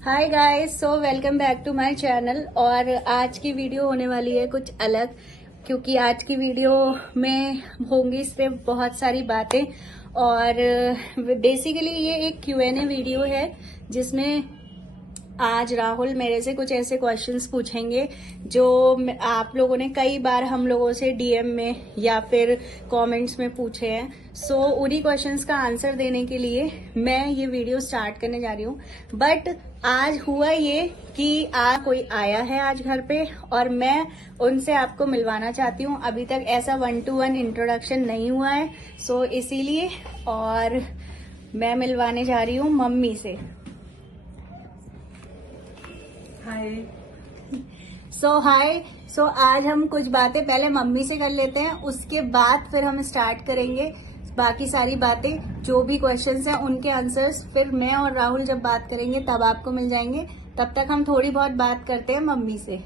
Hi guys, so welcome back to my channel. और आज की वीडियो होने वाली है कुछ अलग, क्योंकि आज की वीडियो में होंगी सिर्फ बहुत सारी बातें। और बेसिकली ये एक Q&A वीडियो है जिसमें आज राहुल मेरे से कुछ ऐसे क्वेश्चंस पूछेंगे जो आप लोगों ने कई बार हम लोगों से डीएम में या फिर कमेंट्स में पूछे हैं। सो उन्हीं क्वेश्चंस का आंसर देने के लिए मैं ये वीडियो स्टार्ट करने जा रही हूँ। बट आज हुआ ये कि कोई आया है आज घर पे और मैं उनसे आपको मिलवाना चाहती हूँ। अभी तक ऐसा 1-to-1 इंट्रोडक्शन नहीं हुआ है, सो इसीलिए। और मैं मिलवाने जा रही हूँ मम्मी से। हाय। हाय। आज हम कुछ बातें पहले मम्मी से कर लेते हैं, उसके बाद फिर हम स्टार्ट करेंगे बाकी सारी बातें। जो भी क्वेश्चंस हैं उनके आंसर्स फिर मैं और राहुल जब बात करेंगे तब आपको मिल जाएंगे। तब तक हम थोड़ी बहुत बात करते हैं मम्मी से।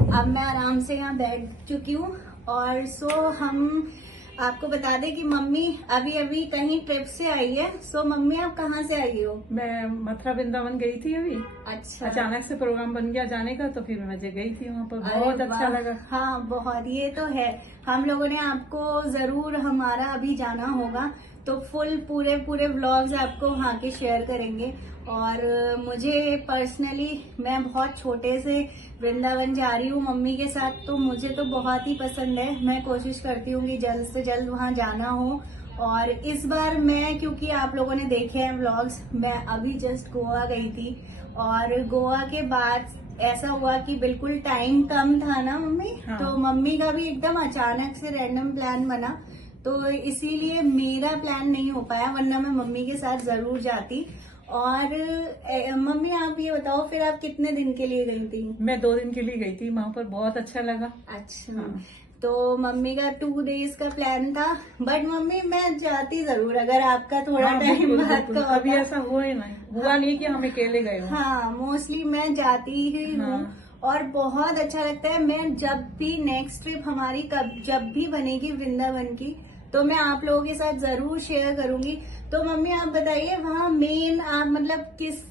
अब मैं आराम से यहाँ बैठ चुकी हूँ। और हम आपको बता दें कि मम्मी अभी अभी कहीं ट्रिप से आई है। मम्मी आप कहाँ से आई हो? मैं मथुरा वृंदावन गई थी अभी। अच्छा। अचानक से प्रोग्राम बन गया जाने का, तो फिर मैं गई थी वहाँ पर। बहुत अच्छा लगा। हाँ, बहुत। ये तो है, हम लोगों ने आपको जरूर, हमारा अभी जाना होगा तो फुल पूरे व्लॉग्स आपको वहाँ के शेयर करेंगे। और मुझे पर्सनली, मैं बहुत छोटे से वृंदावन जा रही हूँ मम्मी के साथ, तो मुझे तो बहुत ही पसंद है। मैं कोशिश करती हूँ कि जल्द से जल्द वहाँ जाना हो। और इस बार मैं, क्योंकि आप लोगों ने देखे हैं व्लॉग्स, मैं अभी जस्ट गोवा गई थी। और गोवा के बाद ऐसा हुआ कि बिल्कुल टाइम कम था ना मम्मी। हाँ। तो मम्मी का भी एकदम अचानक से रैंडम प्लान बना, तो इसीलिए मेरा प्लान नहीं हो पाया, वरना मैं मम्मी के साथ जरूर जाती। और मम्मी आप ये बताओ, फिर आप कितने दिन के लिए गई थी? मैं 2 दिन के लिए गई थी वहाँ पर, बहुत अच्छा लगा। अच्छा। हाँ। तो मम्मी का 2 days का प्लान था। बट मम्मी मैं जाती जरूर अगर आपका थोड़ा हाँ, टाइम बिल्कुल, बाद बिल्कुल। का कभी होता। ऐसा हुआ नहीं कि हम अकेले गए हों। हाँ, मोस्टली मैं जाती ही हूँ। हाँ। और बहुत अच्छा लगता है। मैं जब भी नेक्स्ट ट्रिप हमारी जब भी बनेगी वृंदावन की, तो मैं आप लोगों के साथ जरूर शेयर करूंगी। तो मम्मी आप बताइए, वहाँ मेन आप मतलब किस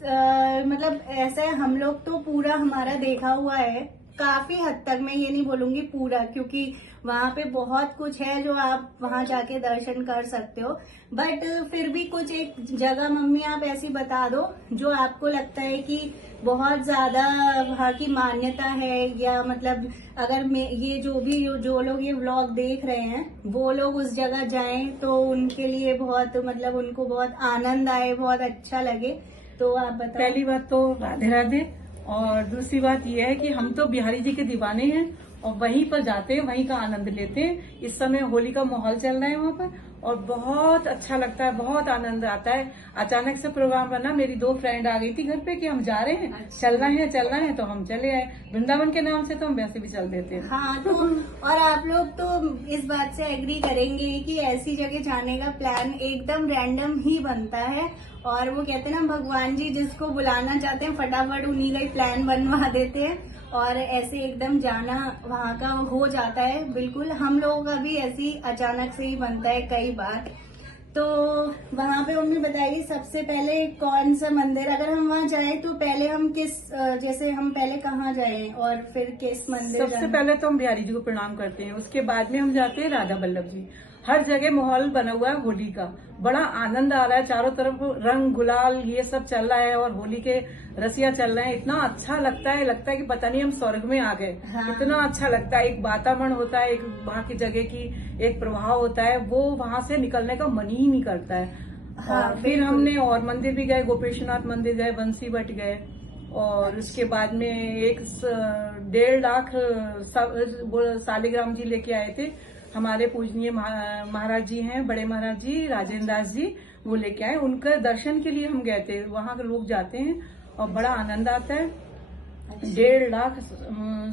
मतलब ऐसा है, हम लोग तो पूरा हमारा देखा हुआ है काफी हद तक। मैं ये नहीं बोलूंगी पूरा, क्योंकि वहाँ पे बहुत कुछ है जो आप वहाँ जाके दर्शन कर सकते हो। बट फिर भी कुछ एक जगह मम्मी आप ऐसी बता दो जो आपको लगता है कि बहुत ज्यादा वहाँ की मान्यता है, या मतलब अगर ये जो लोग ये व्लॉग देख रहे हैं वो लोग उस जगह जाएं तो उनके लिए बहुत, मतलब उनको बहुत आनंद आए, बहुत अच्छा लगे। तो आप बताओ। पहली बात तो राधे राधे। और दूसरी बात यह है कि हम तो बिहारी जी के दीवाने हैं और वहीं पर जाते हैं, वहीं का आनंद लेते हैं। इस समय होली का माहौल चल रहा है वहाँ पर और बहुत अच्छा लगता है, बहुत आनंद आता है। अचानक से प्रोग्राम बना, मेरी 2 फ्रेंड आ गई थी घर पे कि हम जा रहे हैं। अच्छा। चलना है तो हम चले आए। वृंदावन के नाम से तो हम वैसे भी चल देते हैं। हाँ, तो और आप लोग तो इस बात से एग्री करेंगे कि ऐसी जगह जाने का प्लान एकदम रैंडम ही बनता है। और वो कहते हैं ना, भगवान जी जिसको बुलाना चाहते हैं फटाफट उन्हीं का ही प्लान बनवा देते हैं और ऐसे एकदम जाना वहाँ का हो जाता है। बिल्कुल, हम लोगों का भी ऐसी अचानक से ही बनता है कई बार। तो वहाँ पे मम्मी बताइए, सबसे पहले कौन सा मंदिर, अगर हम वहाँ जाएं तो पहले हम जैसे हम पहले कहाँ जाएं और फिर किस मंदिर? सबसे पहले तो हम बिहारी जी को प्रणाम करते हैं, उसके बाद में हम जाते हैं राधा वल्लभ जी। हर जगह माहौल बना हुआ है होली का, बड़ा आनंद आ रहा है। चारों तरफ रंग गुलाल ये सब चल रहा है और होली के रसिया चल रहे हैं। इतना अच्छा लगता है कि पता नहीं हम स्वर्ग में आ गए। हाँ। इतना अच्छा लगता है। एक वातावरण होता है, एक वहाँ की जगह की एक प्रभाव होता है, वो वहाँ से निकलने का मन ही नहीं करता है। हाँ, और फिर हमने और मंदिर भी गए, गोपेश्वरनाथ मंदिर गए, बंसी भट्ट गए। और उसके बाद में 1.5 लाख शालिग्राम जी लेके आए थे। हमारे पूजनीय महाराज जी हैं, बड़े महाराज जी राजेंद्र दास जी, वो लेके आए। उनके दर्शन के लिए हम गए थे। वहाँ के लोग जाते हैं और बड़ा आनंद आता है। 1.5 लाख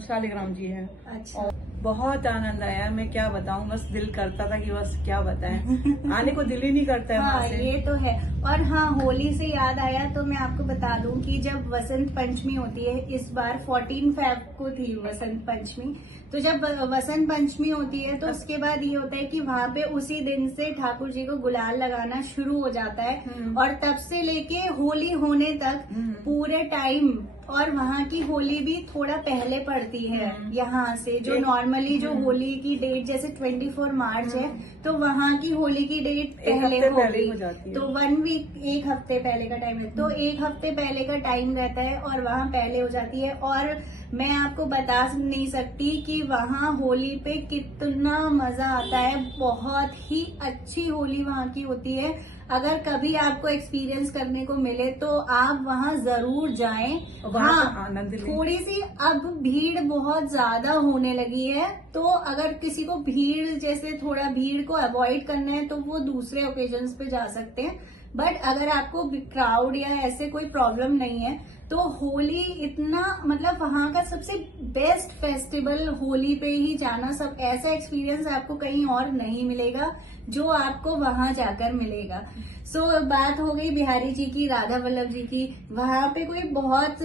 शालिग्राम जी हैं। अच्छा। बहुत आनंद आया, मैं क्या बताऊं, बस दिल करता था कि बस क्या बताएं, आने को दिल ही नहीं करता है हाँ, वहाँ से। ये तो है। और हाँ, होली से याद आया तो मैं आपको बता दूं कि जब वसंत पंचमी होती है, इस बार 14 फेब को थी वसंत पंचमी, तो जब वसंत पंचमी होती है तो उसके बाद ये होता है कि वहाँ पे उसी दिन से ठाकुर जी को गुलाल लगाना शुरू हो जाता है, और तब से लेके होली होने तक पूरे टाइम, और वहाँ की होली भी थोड़ा पहले पड़ती है यहाँ से, जो नॉर्मली जो होली की डेट जैसे 24 मार्च है, तो वहाँ की होली की डेट पहले हो जाती है। तो 1 वीक, एक हफ्ते पहले का टाइम है, तो एक हफ्ते पहले का टाइम रहता है और वहाँ पहले हो जाती है। और मैं आपको बता नहीं सकती कि वहाँ होली पे कितना मजा आता है, बहुत ही अच्छी होली वहाँ की होती है। अगर कभी आपको एक्सपीरियंस करने को मिले तो आप वहाँ जरूर जाएं। हाँ, आनंद लें। थोड़ी सी अब भीड़ बहुत ज्यादा होने लगी है, तो अगर किसी को भीड़, जैसे थोड़ा भीड़ को अवॉइड करना है तो वो दूसरे ओकेजन्स पे जा सकते हैं, बट अगर आपको क्राउड या ऐसे कोई प्रॉब्लम नहीं है तो होली इतना, मतलब वहाँ का सबसे बेस्ट फेस्टिवल होली पे ही जाना, सब ऐसा एक्सपीरियंस आपको कहीं और नहीं मिलेगा जो आपको वहाँ जाकर मिलेगा। सो बात हो गई बिहारी जी की, राधा वल्लभ जी की। वहाँ पे कोई बहुत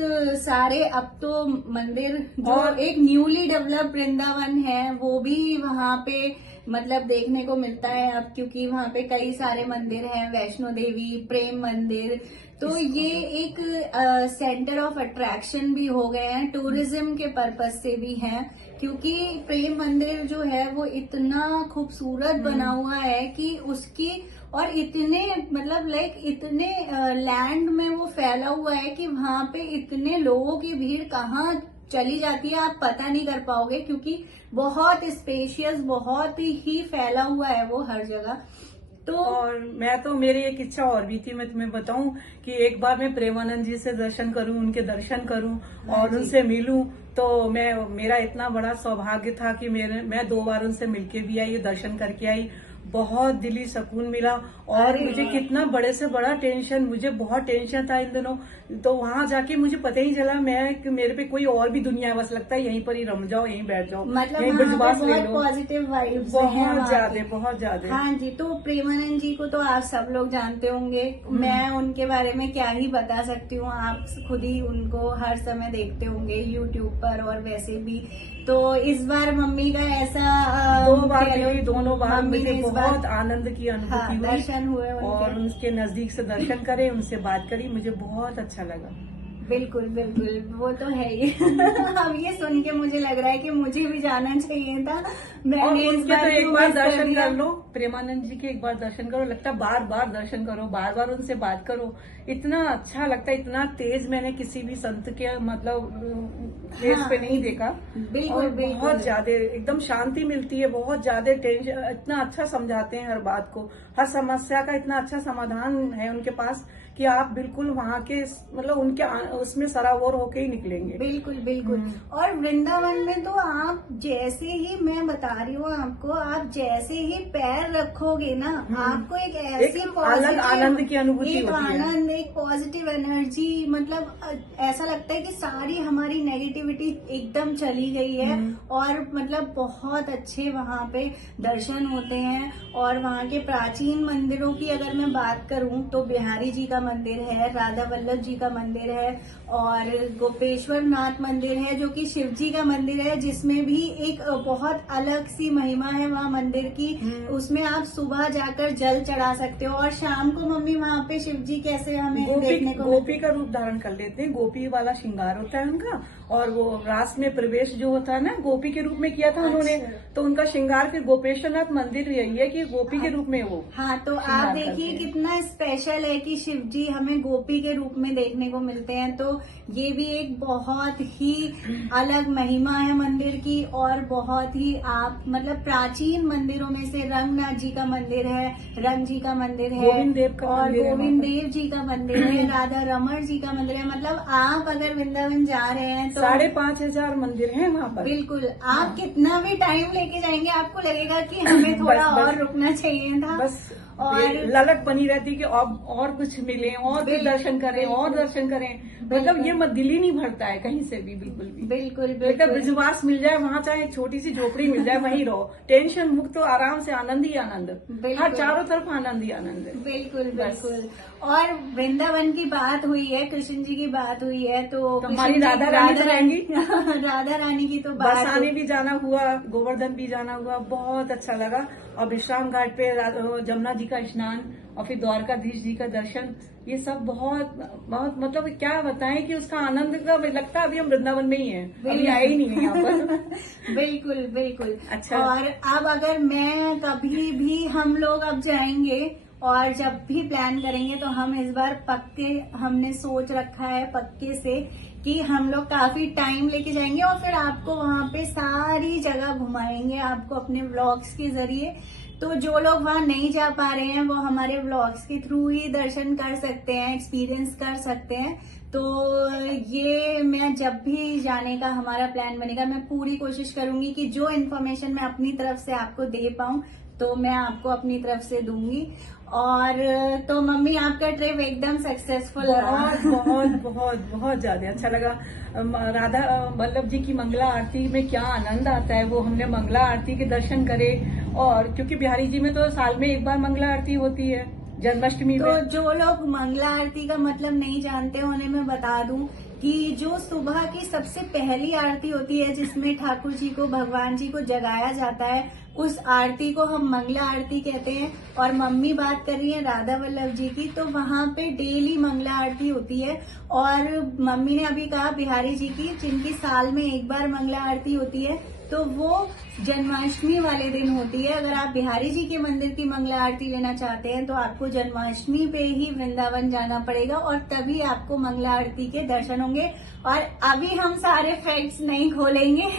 सारे अब तो मंदिर, जो एक न्यूली डेवलप वृंदावन है वो भी वहाँ पे मतलब देखने को मिलता है अब, क्योंकि वहाँ पे कई सारे मंदिर हैं, वैष्णो देवी, प्रेम मंदिर, तो ये एक सेंटर ऑफ अट्रैक्शन भी हो गए हैं, टूरिज्म के पर्पज से भी हैं, क्योंकि प्रेम मंदिर जो है वो इतना खूबसूरत बना हुआ है कि उसकी, और इतने मतलब लाइक इतने लैंड में वो फैला हुआ है कि वहाँ पे इतने लोगों की भीड़ कहाँ चली जाती है आप पता नहीं कर पाओगे, क्योंकि बहुत स्पेशियस, बहुत ही फैला हुआ है वो हर जगह। तो और मैं तो, मेरी एक इच्छा और भी थी, मैं तुम्हें बताऊं कि एक बार मैं प्रेमानंद जी से दर्शन करूं, उनके दर्शन करूं और उनसे मिलूं, तो मेरा इतना बड़ा सौभाग्य था कि मैं 2 बार उनसे मिलके भी आई, दर्शन करके आई, बहुत दिली सुकून मिला। और मुझे कितना बड़े से बड़ा टेंशन, मुझे बहुत टेंशन था इन दिनों, तो वहां जाके मुझे पता ही चला मेरे पे कोई और भी दुनिया, बस लगता है यहीं पर ही रम जाओ, यहीं बैठ जाओ, मतलब यहीं बहुत पॉजिटिव वाइब्स हैं बहुत ज्यादा। हाँ जी, तो प्रेमानंद जी को तो आप सब लोग जानते होंगे, मैं उनके बारे में क्या ही बता सकती हूँ, आप खुद ही उनको हर समय देखते होंगे यूट्यूब पर और वैसे भी। तो इस बार मम्मी का ऐसा 2 बार मिली, दोनों बार मुझे बहुत आनंद की अनुभूति हुई, दर्शन हुए और उनके नजदीक से दर्शन करे, उनसे बात करी, मुझे बहुत अच्छा लगा। बिल्कुल बिल्कुल, वो तो है ही। अब ये सुन के मुझे लग रहा है कि मुझे भी जाना चाहिए था। मैंने और इस बार तो एक बार दर्शन कर लो, प्रेमानंद जी के एक बार दर्शन करो, लगता है बार बार दर्शन करो, बार बार उनसे बात करो, इतना अच्छा लगता है, इतना तेज मैंने किसी भी संत के मतलब फेस पे नहीं देखा। बिल्कुल बिल्कुल, बहुत ज्यादा एकदम शांति मिलती है, बहुत ज्यादा टेंशन, इतना अच्छा समझाते हैं हर बात को, हर समस्या का इतना अच्छा समाधान है उनके पास कि आप बिल्कुल वहाँ के मतलब उनके उसमें सराबोर होके ही निकलेंगे। बिल्कुल बिल्कुल। और वृंदावन में तो आप जैसे ही, मैं बता रही हूँ आपको, आप जैसे ही पैर रखोगे ना, आपको एक ऐसी अलग आनंद की अनुभूति होती है, आनंद, एक पॉजिटिव एनर्जी, मतलब ऐसा लगता है कि सारी हमारी नेगेटिविटी एकदम चली गई है, और मतलब बहुत अच्छे वहाँ पे दर्शन होते हैं। और वहाँ के प्राचीन मंदिरों की अगर मैं बात करूँ तो बिहारी जी का मंदिर है, राधा वल्लभ जी का मंदिर है, और गोपेश्वर नाथ मंदिर है जो कि शिव जी का मंदिर है, जिसमें भी एक बहुत अलग सी महिमा है वहाँ मंदिर की। उसमें आप सुबह जाकर जल चढ़ा सकते हो, और शाम को मम्मी वहाँ पे शिव जी कैसे हमें देखने को गोपी का रूप धारण कर लेते हैं, गोपी वाला श्रृंगार होता है उनका, और वो रास में प्रवेश जो होता है ना, गोपी के रूप में किया था उन्होंने, तो उनका श्रृंगार फिर गोपेश्वरनाथ मंदिर यही है कि गोपी के रूप में वो। हाँ, तो आप देखिए कितना स्पेशल है कि शिव जी हमें गोपी के रूप में देखने को मिलते हैं, तो ये भी एक बहुत ही अलग महिमा है मंदिर की। और बहुत ही आप मतलब प्राचीन मंदिरों में से रंगनाथ जी का मंदिर है, रंग जी का मंदिर है, गोविंद देव का और मंदिर है, गोविंद देव जी का मंदिर है, राधा रमण जी का मंदिर है। मतलब आप अगर वृंदावन जा रहे हैं तो 5,500 मंदिर हैं वहाँ पर। बिल्कुल, आप कितना भी टाइम लेके जाएंगे आपको लगेगा कि हमें थोड़ा और रुकना चाहिए था। बस और ललक बनी रहती कि अब और कुछ मिले, और कुछ दर्शन करें, और दर्शन करें। मतलब ये दिल ही नहीं भरता है कहीं से भी, बिल्कुल भी। बिल्कुल मतलब बिल्कुल ब्रिजवास मिल जाए वहाँ, चाहे एक छोटी सी झोपड़ी मिल जाए वहीं रहो, टेंशन मुक्त, तो आराम से आनंद ही आनंद। हाँ, चारों तरफ आनंद ही आनंद है। बिल्कुल बिल्कुल। और वृंदावन की बात हुई है, कृष्ण जी की बात हुई है, तो हमारी राधा रानी रहेंगी। राधा रानी की तो बात बरसाने भी जाना हुआ, गोवर्धन भी जाना हुआ, बहुत अच्छा लगा। और विश्राम घाट पे जमुना जी का स्नान, और फिर द्वारकाधीश जी का दर्शन, ये सब बहुत बहुत मतलब क्या बताएं कि उसका आनंद का लगता है अभी हम वृंदावन में ही हैं, अभी आए ही नहीं है यहाँ पर। बिल्कुल बिल्कुल। अच्छा। और अब अगर मैं कभी भी, हम लोग अब जाएंगे और जब भी प्लान करेंगे तो हम इस बार पक्के, हमने सोच रखा है पक्के से कि हम लोग काफी टाइम लेके जाएंगे और फिर आपको वहाँ पे सारी जगह घुमाएंगे, आपको अपने व्लॉग्स के जरिए। तो जो लोग वहाँ नहीं जा पा रहे हैं वो हमारे व्लॉग्स के थ्रू ही दर्शन कर सकते हैं, एक्सपीरियंस कर सकते हैं। तो ये मैं जब भी जाने का हमारा प्लान बनेगा, मैं पूरी कोशिश करूंगी कि जो इन्फॉर्मेशन मैं अपनी तरफ से आपको दे पाऊं तो मैं आपको अपनी तरफ से दूंगी। और तो मम्मी, आपका ट्रिप एकदम सक्सेसफुल रहा। बहुत बहुत बहुत बहुत ज्यादा अच्छा लगा। राधा वल्लभ जी की मंगला आरती में क्या आनंद आता है, वो हमने मंगला आरती के दर्शन करे। और क्योंकि बिहारी जी में तो साल में एक बार मंगला आरती होती है, जन्माष्टमी तो में। जो लोग मंगला आरती का मतलब नहीं जानते उन्हें मैं बता दूं कि जो सुबह की सबसे पहली आरती होती है जिसमें ठाकुर जी को, भगवान जी को जगाया जाता है, उस आरती को हम मंगला आरती कहते हैं। और मम्मी बात कर रही है राधा वल्लभ जी की, तो वहाँ पे डेली मंगला आरती होती है। और मम्मी ने अभी कहा बिहारी जी की, जिनकी साल में एक बार मंगला आरती होती है, तो वो जन्माष्टमी वाले दिन होती है। अगर आप बिहारी जी के मंदिर की मंगला आरती लेना चाहते हैं तो आपको जन्माष्टमी पे ही वृंदावन जाना पड़ेगा और तभी आपको मंगला आरती के दर्शन होंगे। और अभी हम सारे फैक्ट्स नहीं खोलेंगे,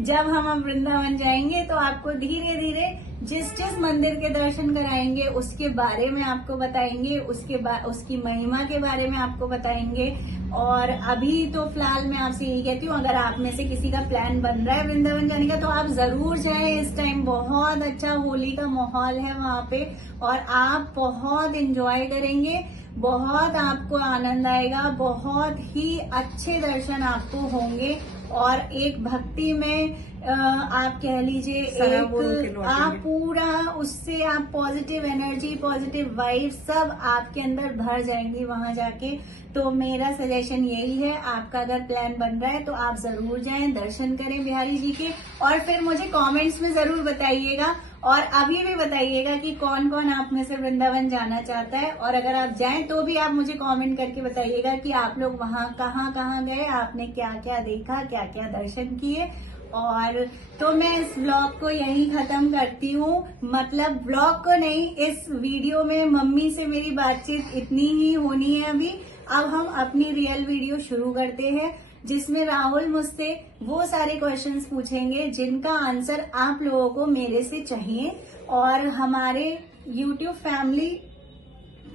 जब हम अब वृंदावन जाएंगे तो आपको धीरे धीरे जिस जिस मंदिर के दर्शन कराएंगे उसके बारे में आपको बताएंगे, उसकी महिमा के बारे में आपको बताएंगे। और अभी तो फिलहाल मैं आपसे यही कहती हूँ, अगर आप में से किसी का प्लान बन रहा है वृंदावन जाने का तो आप जरूर जाएं। इस टाइम बहुत अच्छा होली का माहौल है वहाँ पे और आप बहुत एंजॉय करेंगे, बहुत आपको आनंद आएगा, बहुत ही अच्छे दर्शन आपको होंगे। और एक भक्ति में आप कह लीजिए, एक आप पूरा उससे आप पॉजिटिव एनर्जी, पॉजिटिव वाइब सब आपके अंदर भर जाएंगी वहां जाके। तो मेरा सजेशन यही है, आपका अगर प्लान बन रहा है तो आप जरूर जाएं, दर्शन करें बिहारी जी के। और फिर मुझे कमेंट्स में जरूर बताइएगा और अभी भी बताइएगा कि कौन कौन आप में से वृंदावन जाना चाहता है। और अगर आप जाएं तो भी आप मुझे कमेंट करके बताइएगा कि आप लोग वहां कहाँ कहाँ गए, आपने क्या क्या देखा, क्या क्या दर्शन किए। और तो मैं इस व्लॉग को यहीं खत्म करती हूँ, मतलब व्लॉग को नहीं, इस वीडियो में मम्मी से मेरी बातचीत इतनी ही होनी है अभी। अब हम अपनी रियल वीडियो शुरू करते हैं जिसमें राहुल मुझसे वो सारे क्वेश्चंस पूछेंगे जिनका आंसर आप लोगों को मेरे से चाहिए। और हमारे YouTube फैमिली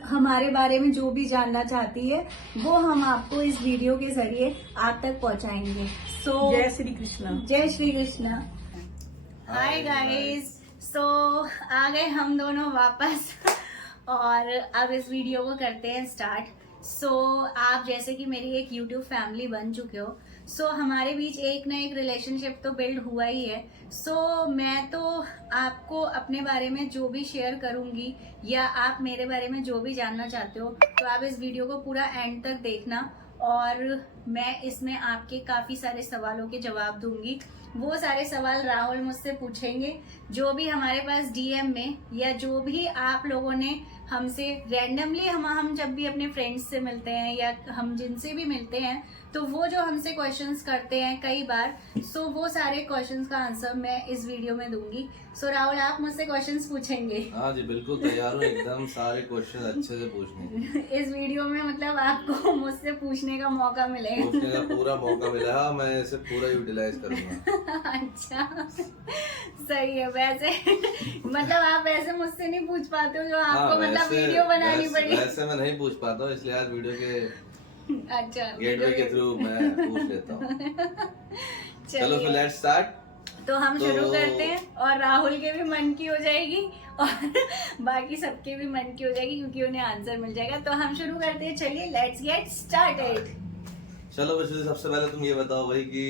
हमारे बारे में जो भी जानना चाहती है वो हम आपको इस वीडियो के जरिए आप तक पहुंचाएंगे। सो जय श्री कृष्ण। जय श्री कृष्ण। हाय गाइस, सो आ गए हम दोनों वापस और अब इस वीडियो को करते हैं स्टार्ट। सो आप जैसे कि मेरी एक YouTube फैमिली बन चुके हो, सो हमारे बीच एक ना एक रिलेशनशिप तो बिल्ड हुआ ही है। सो मैं तो आपको अपने बारे में जो भी शेयर करूंगी या आप मेरे बारे में जो भी जानना चाहते हो तो आप इस वीडियो को पूरा एंड तक देखना और मैं इसमें आपके काफी सारे सवालों के जवाब दूंगी। वो सारे सवाल राहुल मुझसे पूछेंगे जो भी हमारे पास DM में या जो भी आप लोगों ने हमसे रैंडमली, हम जब भी अपने फ्रेंड्स से मिलते हैं या हम जिनसे भी मिलते हैं तो वो जो हमसे क्वेश्चंस करते हैं कई बार, सो वो सारे क्वेश्चंस का आंसर मैं इस वीडियो में दूंगी। सो राहुल, आप मुझसे क्वेश्चंस पूछेंगे? हाँ जी, बिल्कुल तैयार हूँ एकदम, सारे क्वेश्चन अच्छे से पूछने। इस वीडियो में मतलब आपको मुझसे पूछने का मौका मिलेगा। पूछने का पूरा मौका मिला है, मैं इसे पूरा यूटिलाइज करूंगा। अच्छा, सही है। वैसे मतलब आप वैसे मुझसे नहीं पूछ पाते हो जो आपको मतलब वीडियो बनानी पड़ी। वैसे मैं नहीं पूछ पाता हूँ, इसलिए आज वीडियो के अच्छा गेटवे के थ्रू मैं पूछ लेता हूँ। चलो फिर लेट्स स्टार्ट। तो हम तो- शुरू करते हैं, और राहुल के भी मन की हो जाएगी और बाकी सबके भी मन की हो जाएगी क्योंकि उन्हें आंसर मिल जाएगा। तो हम शुरू करते हैं, चलिए लेट्स गेट स्टार्टेड। चलो वैसे सबसे पहले तुम ये बताओ भाई कि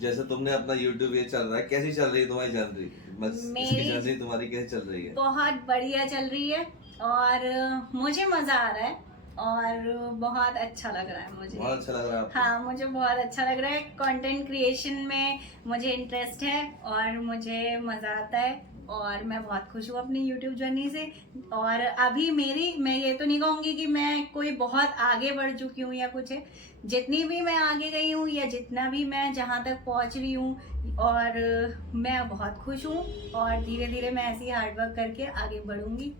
जैसे तुमने अपना YouTube ये चल रहा है, कैसी चल रही है तुम्हारी जर्नी? बस इसकी मेरी- जर्नी तुम्हारी कैसी चल रही है? बहुत बढ़िया चल रही है और मुझे मजा आ रहा है और बहुत अच्छा लग रहा है मुझे। बहुत अच्छा लग रहा है आपको? हाँ, मुझे बहुत अच्छा लग रहा है। कंटेंट क्रिएशन में मुझे इंटरेस्ट है और मुझे मजा आता है और मैं बहुत खुश हूँ अपनी YouTube जर्नी से। और अभी मैं ये तो नहीं कहूंगी कि मैं कोई बहुत आगे बढ़ चुकी हूँ या कुछ है। जितनी भी मैं आगे गई हूँ या जितना भी मैं जहाँ तक पहुँच रही हूँ, और मैं बहुत खुश हूँ और धीरे धीरे मैं ऐसे ही हार्डवर्क करके आगे बढ़ूंगी।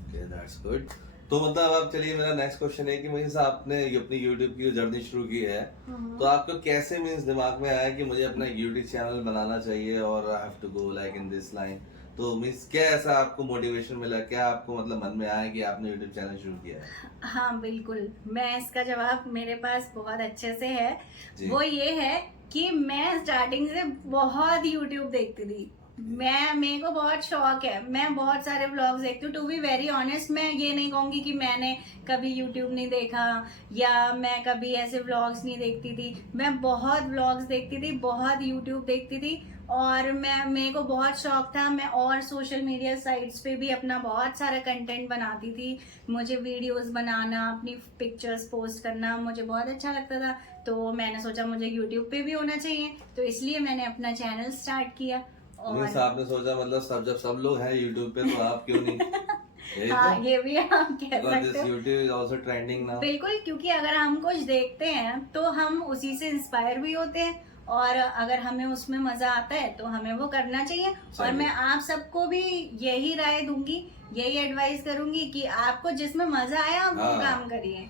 Okay, that's good. तो मतलब अब चलिए मेरा नेक्स्ट क्वेश्चन है कि मीन्स आपने ये अपनी YouTube की जो जर्नी शुरू की है, तो आपको कैसे मीन्स दिमाग में आया कि मुझे अपना YouTube चैनल बनाना चाहिए और I have to go like in this line? तो मीन्स क्या ऐसा आपको मोटिवेशन मिला, क्या आपको मतलब मन में आया कि आपने YouTube चैनल शुरू किया है? हाँ बिल्कुल, मैं इसका जवाब मेरे पास बहुत अच्छे से है। जी। वो ये है कि मैं स्टार्टिंग से बहुत YouTube देखती थी। मेरे को बहुत शौक है, मैं बहुत सारे व्लॉग्स देखती हूँ। टू बी वेरी ऑनेस्ट, मैं ये नहीं कहूंगी कि मैंने कभी YouTube नहीं देखा या मैं कभी ऐसे व्लॉग्स नहीं देखती थी। मैं बहुत व्लॉग्स देखती थी, बहुत YouTube देखती थी और मेरे को बहुत शौक था। मैं और सोशल मीडिया साइट्स पे भी अपना बहुत सारा कंटेंट बनाती थी। मुझे वीडियोस बनाना, अपनी पिक्चर्स पोस्ट करना मुझे बहुत अच्छा लगता था। तो मैंने सोचा मुझे YouTube पे भी होना चाहिए, तो इसलिए मैंने अपना चैनल स्टार्ट किया। मीन्स और आपने सोचा मतलब जब सब लोग हैं YouTube पे तो आप क्यों नहीं? यही हाँ, तो? ये भी आप कह Because सकते this हो। YouTube is also trending now. बिल्कुल, क्योंकि अगर हम कुछ देखते हैं तो हम उसी से इंस्पायर भी होते हैं और अगर हमें उसमें मजा आता है तो हमें वो करना चाहिए। और मैं आप सबको भी यही राय दूंगी, यही एडवाइस करूंगी कि आपको जिसमें मजा आया आप वो हाँ। काम करिए।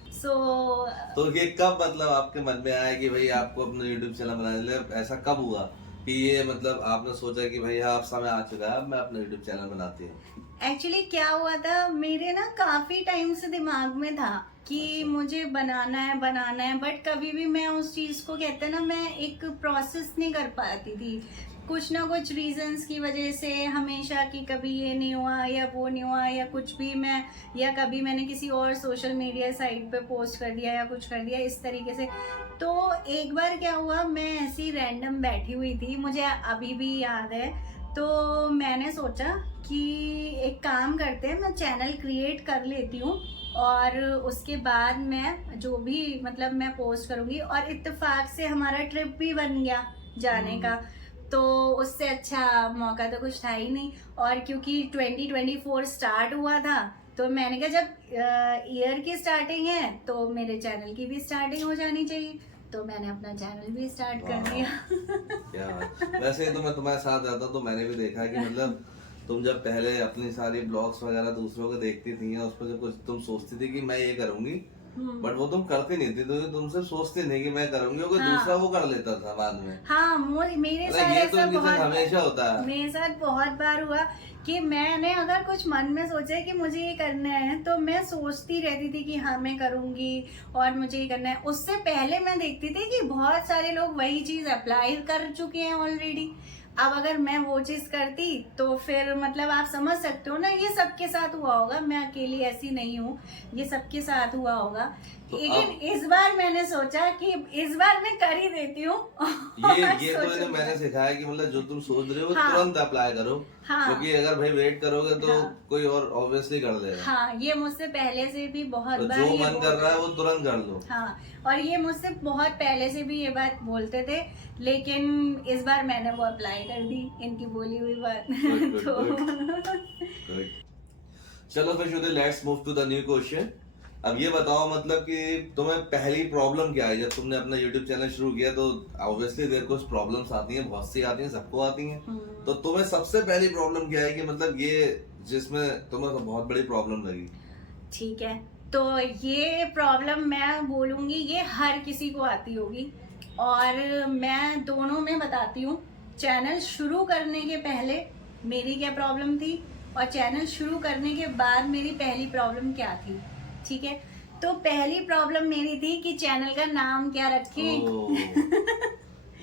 तो ये कब मतलब आपके मन में आया कि भाई आपको अपना YouTube चैनल बनाने के लिए? ऐसा कब हुआ कि ये मतलब आपने सोचा कि भाई अब समय आ चुका है, अब मैं अपना YouTube चैनल बनाती हूँ? एक्चुअली क्या हुआ था, मेरे ना काफी टाइम से दिमाग में था कि अच्छा। मुझे बनाना है, बट कभी भी मैं उस चीज को, कहते हैं ना, मैं एक प्रोसेस नहीं कर पाती थी। कुछ ना कुछ रीजंस की वजह से हमेशा कि कभी ये नहीं हुआ या वो नहीं हुआ या कुछ भी या कभी मैंने किसी और सोशल मीडिया साइट पे पोस्ट कर दिया या कुछ कर दिया इस तरीके से। तो एक बार क्या हुआ, मैं ऐसी रैंडम बैठी हुई थी, मुझे अभी भी याद है। तो मैंने सोचा कि एक काम करते हैं, मैं चैनल क्रिएट कर लेती हूँ और उसके बाद मैं जो भी मतलब मैं पोस्ट करूँगी। और इत्तेफाक से हमारा ट्रिप भी बन गया जाने का, तो उससे अच्छा मौका तो कुछ था ही नहीं। और क्योंकि 2024 स्टार्ट हुआ था तो मैंने कहा जब ईयर की स्टार्टिंग है तो मेरे चैनल की भी स्टार्टिंग हो जानी चाहिए, तो मैंने अपना चैनल भी स्टार्ट कर दिया। क्या बात। वैसे ही तो मैं तुम्हारे साथ रहता हूँ तो मैंने भी देखा है कि मतलब तुम जब पहले अपनी सारी ब्लॉग्स वगैरह दूसरों को देखती थी या उसमें जब कुछ तुम सोचती थी कि मैं ये करूंगी, बट वो तुम करती नहीं थी, तो तुम सिर्फ सोचती नहीं कि मैं करूंगी, कोई हाँ। दूसरा वो कर लेता था बाद में। हाँ, मेरे साथ ये तो ऐसा इनके साथ हमेशा होता है। मेरे साथ बहुत बार हुआ कि मैंने अगर कुछ मन में सोचा कि मुझे ये करना है तो मैं सोचती रहती थी कि हाँ मैं करूंगी और मुझे ये करना है। उससे पहले मैं देखती थी कि बहुत सारे लोग वही चीज अप्लाई कर चुके हैं ऑलरेडी। अब अगर मैं वो चीज करती तो फिर मतलब आप समझ सकते हो ना, ये सबके साथ हुआ होगा, मैं अकेली ऐसी नहीं हूँ, ये सबके साथ हुआ होगा। तो लेकिन इस बार मैंने सोचा कि इस बार मैं कर ही देती हूँ। ये तो मैंने सिखाया कि मतलब जो तुम सोच रहे हो हाँ। तुरंत अप्लाई करो, हाँ। क्योंकि अगर भाई वेट करोगे तो हाँ। कोई और ऑब्वियसली कर देगा। हाँ, ये मुझसे पहले से भी बहुत तो बार जो ये मन कर रहा है वो तुरंत कर लो। हाँ, और ये मुझसे बहुत पहले से भी ये बात बोलते थे, लेकिन इस बार मैंने वो अप्लाई कर दी, इनकी बोली हुई बात। Good, तो Good. चलो फिर Shruti, let's move to the new question. अब ये बताओ मतलब कि तुम्हें पहली प्रॉब्लम क्या है जब तुमने अपना YouTube चैनल शुरू किया? तो ऑब्वियसली देयर कुछ प्रॉब्लम्स आती हैं, बहुत सी आती हैं, सबको आती हैं। तो तुम्हें सबसे पहली प्रॉब्लम क्या है कि मतलब ये जिसमें तुम्हें तो बहुत बड़ी प्रॉब्लम लगी? ठीक है, तो ये प्रॉब्लम मैं बोलूंगी ये हर किसी को आती होगी और मैं दोनों में बताती हूँ। चैनल शुरू करने के पहले मेरी क्या प्रॉब्लम थी और चैनल शुरू करने के बाद मेरी पहली प्रॉब्लम क्या थी। ठीक है, तो पहली प्रॉब्लम मेरी थी कि चैनल का नाम क्या रखें।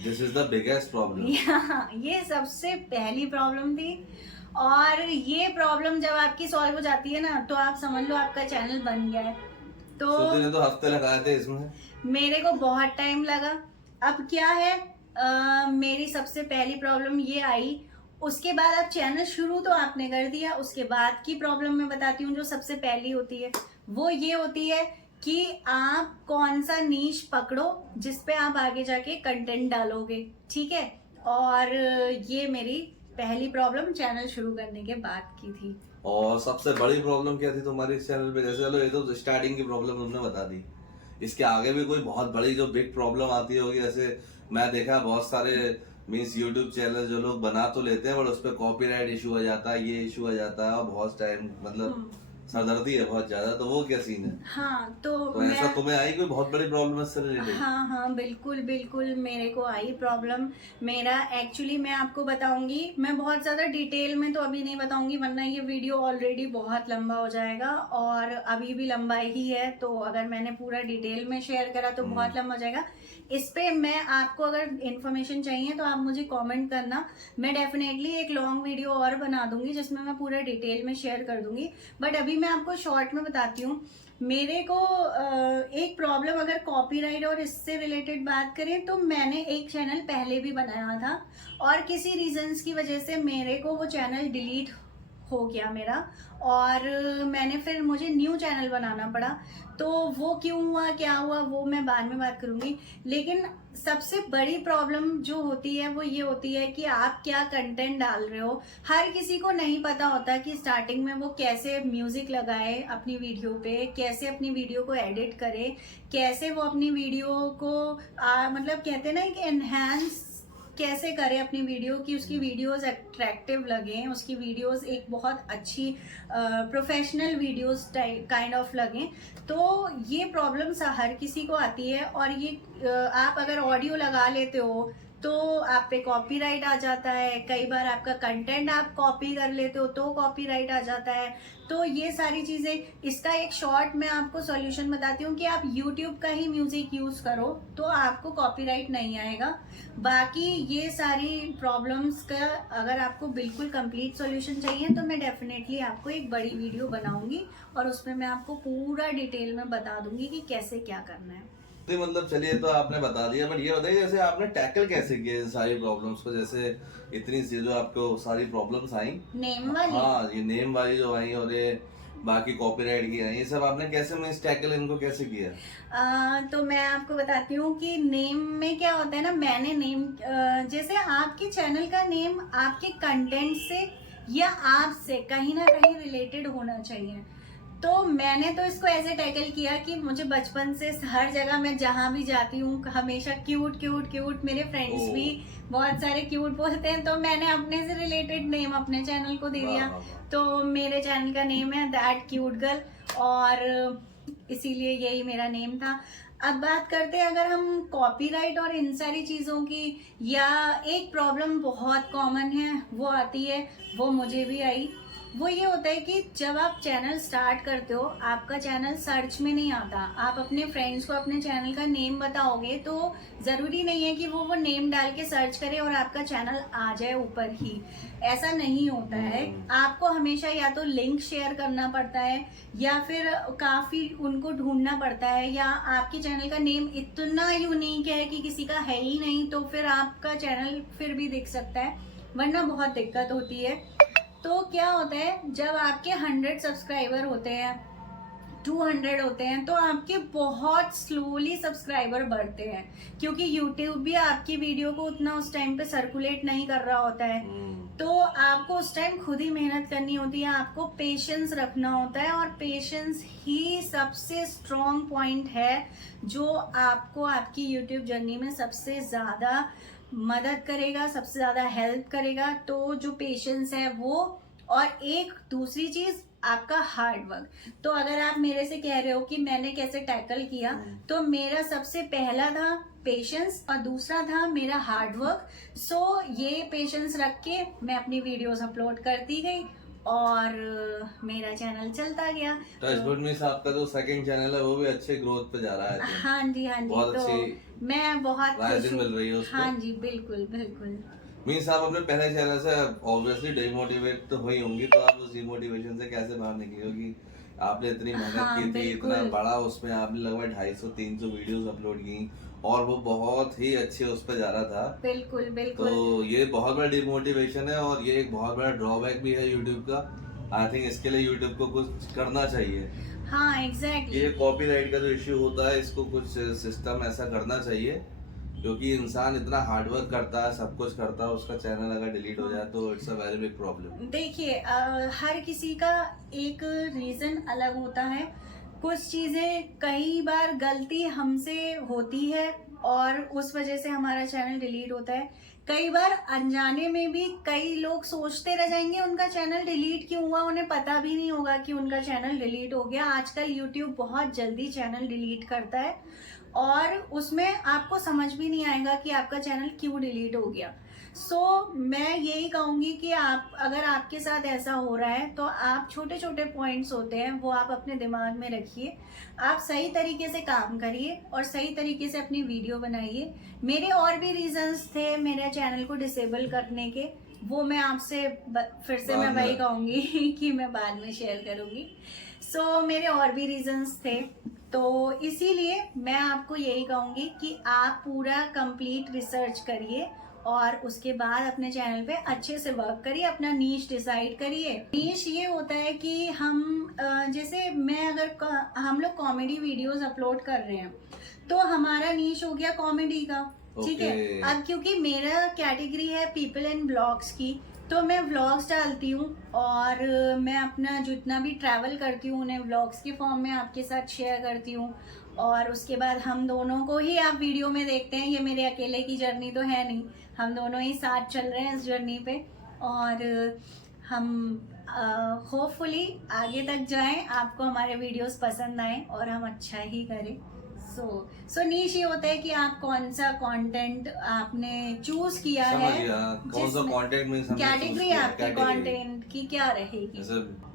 This is the biggest problem. ये सबसे पहली प्रॉब्लम थी। और ये प्रॉब्लम जब आपकी सॉल्व हो जाती है ना, तो आप समझ लो आपका चैनल बन गया है। तो श्रुति ने तो हफ्ते लगाए थे इसमें। मेरे को बहुत टाइम लगा। अब क्या है, मेरी सबसे पहली प्रॉब्लम ये आई। उसके बाद अब चैनल शुरू तो आपने कर दिया, उसके बाद की प्रॉब्लम मैं बताती हूँ जो सबसे पहली होती है। वो ये होती है कि आप कौन सा नीश पकड़ो जिसपे आप आगे जाके कंटेंट डालोगे, ठीक है। और ये मेरी पहली प्रॉब्लम चैनल शुरू करने के बाद की थी। और सबसे बड़ी प्रॉब्लम क्या थी तुम्हारे इस चैनल पे? जैसे चलो ये तो स्टार्टिंग की प्रॉब्लम तुमने बता दी, इसके आगे भी कोई बहुत बड़ी जो बिग प्रॉब्लम आती होगी? जैसे मैं देखा बहुत सारे मीन्स यूट्यूब चैनल जो लोग बना तो लेते हैं बट उस पर कॉपीराइट इशू आ जाता है, ये इशू आ जाता है और बहुत टाइम मतलब सरदर्दी है बहुत ज्यादा, तो वो क्या सीन है? हाँ, तो ऐसा तुम्हें आई कोई बहुत बड़ी प्रॉब्लम इससे रिलेटेड? हाँ, बिल्कुल बिल्कुल मेरे को आई प्रॉब्लम। मेरा एक्चुअली मैं आपको बताऊंगी, मैं बहुत ज्यादा डिटेल में तो अभी नहीं बताऊंगी वरना ये वीडियो ऑलरेडी बहुत लंबा हो जाएगा और अभी भी लंबा ही है। तो अगर मैंने पूरा डिटेल में शेयर करा तो बहुत लंबा हो जाएगा। इस पे मैं आपको अगर इन्फॉर्मेशन चाहिए तो आप मुझे कमेंट करना, मैं डेफिनेटली एक लॉन्ग वीडियो और बना दूंगी जिसमें मैं पूरा डिटेल में शेयर कर दूंगी। बट अभी मैं आपको शॉर्ट में बताती हूँ। मेरे को एक प्रॉब्लम, अगर कॉपीराइट और इससे रिलेटेड बात करें तो मैंने एक चैनल पहले भी बनाया था और किसी रीजंस की वजह से मेरे को वो चैनल डिलीट हो गया मेरा, और मैंने फिर मुझे न्यू चैनल बनाना पड़ा। तो वो क्यों हुआ, क्या हुआ, वो मैं बाद में बात करूंगी। लेकिन सबसे बड़ी प्रॉब्लम जो होती है वो ये होती है कि आप क्या कंटेंट डाल रहे हो। हर किसी को नहीं पता होता कि स्टार्टिंग में वो कैसे म्यूजिक लगाए अपनी वीडियो पे, कैसे अपनी वीडियो को एडिट करे, कैसे वो अपनी वीडियो को मतलब कहते हैं ना कि एनहांस कैसे करे अपनी वीडियो की, उसकी वीडियोस अट्रैक्टिव लगे, उसकी वीडियोस एक बहुत अच्छी प्रोफेशनल वीडियोस काइंड ऑफ लगे। तो ये प्रॉब्लम्स हर किसी को आती है। और ये आप अगर ऑडियो लगा लेते हो तो आप पे कॉपीराइट आ जाता है। कई बार आपका कंटेंट आप कॉपी कर लेते हो तो कॉपीराइट आ जाता है। तो ये सारी चीजें, इसका एक शॉर्ट मैं आपको सॉल्यूशन बताती हूँ कि आप YouTube का ही म्यूजिक यूज करो तो आपको कॉपीराइट नहीं आएगा। बाकी ये सारी प्रॉब्लम्स का अगर आपको बिल्कुल कंप्लीट सॉल्यूशन चाहिए तो मैं डेफिनेटली आपको एक बड़ी वीडियो बनाऊंगी और उसमें मैं आपको पूरा डिटेल में बता दूंगी कि कैसे क्या करना है। मतलब चलिए तो आपने बता दिया, बट ये बताइए जैसे आपने टैकल कैसे किए इन सारी प्रॉब्लम्स को? जैसे इतनी सी जो आपको सारी प्रॉब्लम्स आई, नेम वाली, हाँ ये नेम वाली जो आई और ये बाकी कॉपीराइट की आई, ये सब आपने कैसे मींस टैकल इनको कैसे किया? तो मैं आपको बताती हूँ कि नेम में क्या होता है ना, मैंने नेम जैसे आपके चैनल का नेम आपके कंटेंट से या आपसे कहीं ना कहीं रिलेटेड होना चाहिए। तो मैंने तो इसको ऐसे टैकल किया कि मुझे बचपन से हर जगह मैं जहां भी जाती हूँ हमेशा क्यूट क्यूट क्यूट, मेरे फ्रेंड्स भी बहुत सारे क्यूट बोलते हैं, तो मैंने अपने से रिलेटेड नेम अपने चैनल को दे दिया। तो मेरे चैनल का नेम है दैट क्यूट गर्ल और इसीलिए यही मेरा नेम था। अब बात करते हैं अगर हम कॉपीराइट और इन सारी चीजों की, या एक प्रॉब्लम बहुत कॉमन है वो आती है, वो मुझे भी आई। वो ये होता है कि जब आप चैनल स्टार्ट करते हो आपका चैनल सर्च में नहीं आता। आप अपने फ्रेंड्स को अपने चैनल का नेम बताओगे तो जरूरी नहीं है कि वो नेम डाल के सर्च करे और आपका चैनल आ जाए ऊपर ही, ऐसा नहीं होता है। आपको हमेशा या तो लिंक शेयर करना पड़ता है या फिर काफी उनको ढूंढना पड़ता है, या आपके चैनल का नेम इतना यूनिक है कि किसी का है ही नहीं तो फिर आपका चैनल फिर भी दिख सकता है, वरना बहुत दिक्कत होती है। तो क्या होता है जब आपके 100 सब्सक्राइबर होते हैं, 200 होते हैं, तो आपके बहुत स्लोली सब्सक्राइबर बढ़ते हैं क्योंकि YouTube भी आपकी वीडियो को उतना उस टाइम पे सर्कुलेट नहीं कर रहा होता है। तो आपको उस टाइम खुद ही मेहनत करनी होती है, आपको पेशेंस रखना होता है और पेशेंस ही सबसे स्ट्रॉन्ग पॉइंट है जो आपको आपकी YouTube जर्नी में सबसे ज्यादा मदद करेगा, सबसे ज्यादा हेल्प करेगा। तो जो पेशेंस है वो, और एक दूसरी चीज आपका हार्ड वर्क। तो अगर आप मेरे से कह रहे हो कि मैंने कैसे टैकल किया, तो मेरा सबसे पहला था पेशेंस और दूसरा था मेरा हार्ड वर्क। सो ये पेशेंस रख के मैं अपनी वीडियोस अपलोड करती गई और मेरा चैनल चलता गया। टचवुड मीन्स आपका जो सेकंड चैनल है वो भी अच्छे ग्रोथ पे जा रहा है। हाँ जी हाँ जी, बहुत तो अच्छी मैं बहुत खुश राइजिंग मिल हूँ। रही है उसको। हाँ जी, बिल्कुल बिल्कुल। मीन्स आप अपने पहले चैनल से ऑब्वियसली डिमोटिवेट तो हुई होंगी, तो आप उस डिमोटिवेशन से कैसे बाहर निकली होगी? आपने इतनी मेहनत हाँ, की थी, बिल्कुल। इतना बड़ा उसमें आपने लगभग 250-300 वीडियोस अपलोड की और वो बहुत ही अच्छे उस पर जा रहा था। बिल्कुल बिल्कुल। तो ये बहुत बड़ा डिमोटिवेशन है और ये एक बहुत बड़ा ड्रॉबैक भी है यूट्यूब का। आई थिंक इसके लिए यूट्यूब को कुछ करना चाहिए। हाँ एग्जैक्टली। ये कॉपीराइट का जो इश्यू होता है, इसको कुछ सिस्टम ऐसा करना चाहिए, क्योंकि इंसान इतना हार्डवर्क करता है, सब कुछ करता है, उसका चैनल अगर डिलीट हो जाए तो it's a very big problem. देखिए हर किसी का एक रीजन अलग होता है। कुछ चीजें कई बार गलती हमसे होती है और उस वजह से हमारा चैनल डिलीट होता है। कई बार अनजाने में भी कई लोग सोचते रह जाएंगे उनका चैनल डिलीट क्यों हुआ, उन्हें पता भी नहीं होगा कि उनका चैनल डिलीट हो गया। आजकल यूट्यूब बहुत जल्दी चैनल डिलीट करता है और उसमें आपको समझ भी नहीं आएगा कि आपका चैनल क्यों डिलीट हो गया। मैं यही कहूंगी कि आप अगर आपके साथ ऐसा हो रहा है तो आप छोटे छोटे पॉइंट्स होते हैं वो आप अपने दिमाग में रखिए, आप सही तरीके से काम करिए और सही तरीके से अपनी वीडियो बनाइए। मेरे और भी रीजंस थे मेरे चैनल को डिसेबल करने के, वो मैं आपसे फिर से मैं वही कहूंगी कि मैं बाद में शेयर करूंगी। मेरे और भी रीजंस थे, तो इसीलिए मैं आपको यही कहूंगी कि आप पूरा कंप्लीट रिसर्च करिए और उसके बाद अपने चैनल पे अच्छे से वर्क करिए, अपना नीश डिसाइड करिए। नीश ये होता है कि हम जैसे मैं अगर हम लोग कॉमेडी वीडियोस अपलोड कर रहे हैं तो हमारा नीश हो गया कॉमेडी का, ठीक है। अब क्योंकि मेरा कैटेगरी है पीपल एंड ब्लॉग्स की, तो मैं व्लॉग्स डालती हूँ और मैं अपना जितना भी ट्रैवल करती हूँ उन्हें व्लॉग्स के फॉर्म में आपके साथ शेयर करती हूँ। और उसके बाद हम दोनों को ही आप वीडियो में देखते हैं, ये मेरे अकेले की जर्नी तो है नहीं, हम दोनों ही साथ चल रहे हैं इस जर्नी पे और हम होपफुली आगे तक जाएं, आपको हमारे वीडियोस पसंद आए और हम अच्छा ही करें। सो नीश ये होता है कि आप कौन सा कंटेंट आपने चूज किया है, कौन सा कंटेंट मींस कैटेगरी आपकी कंटेंट की क्या रहेगी,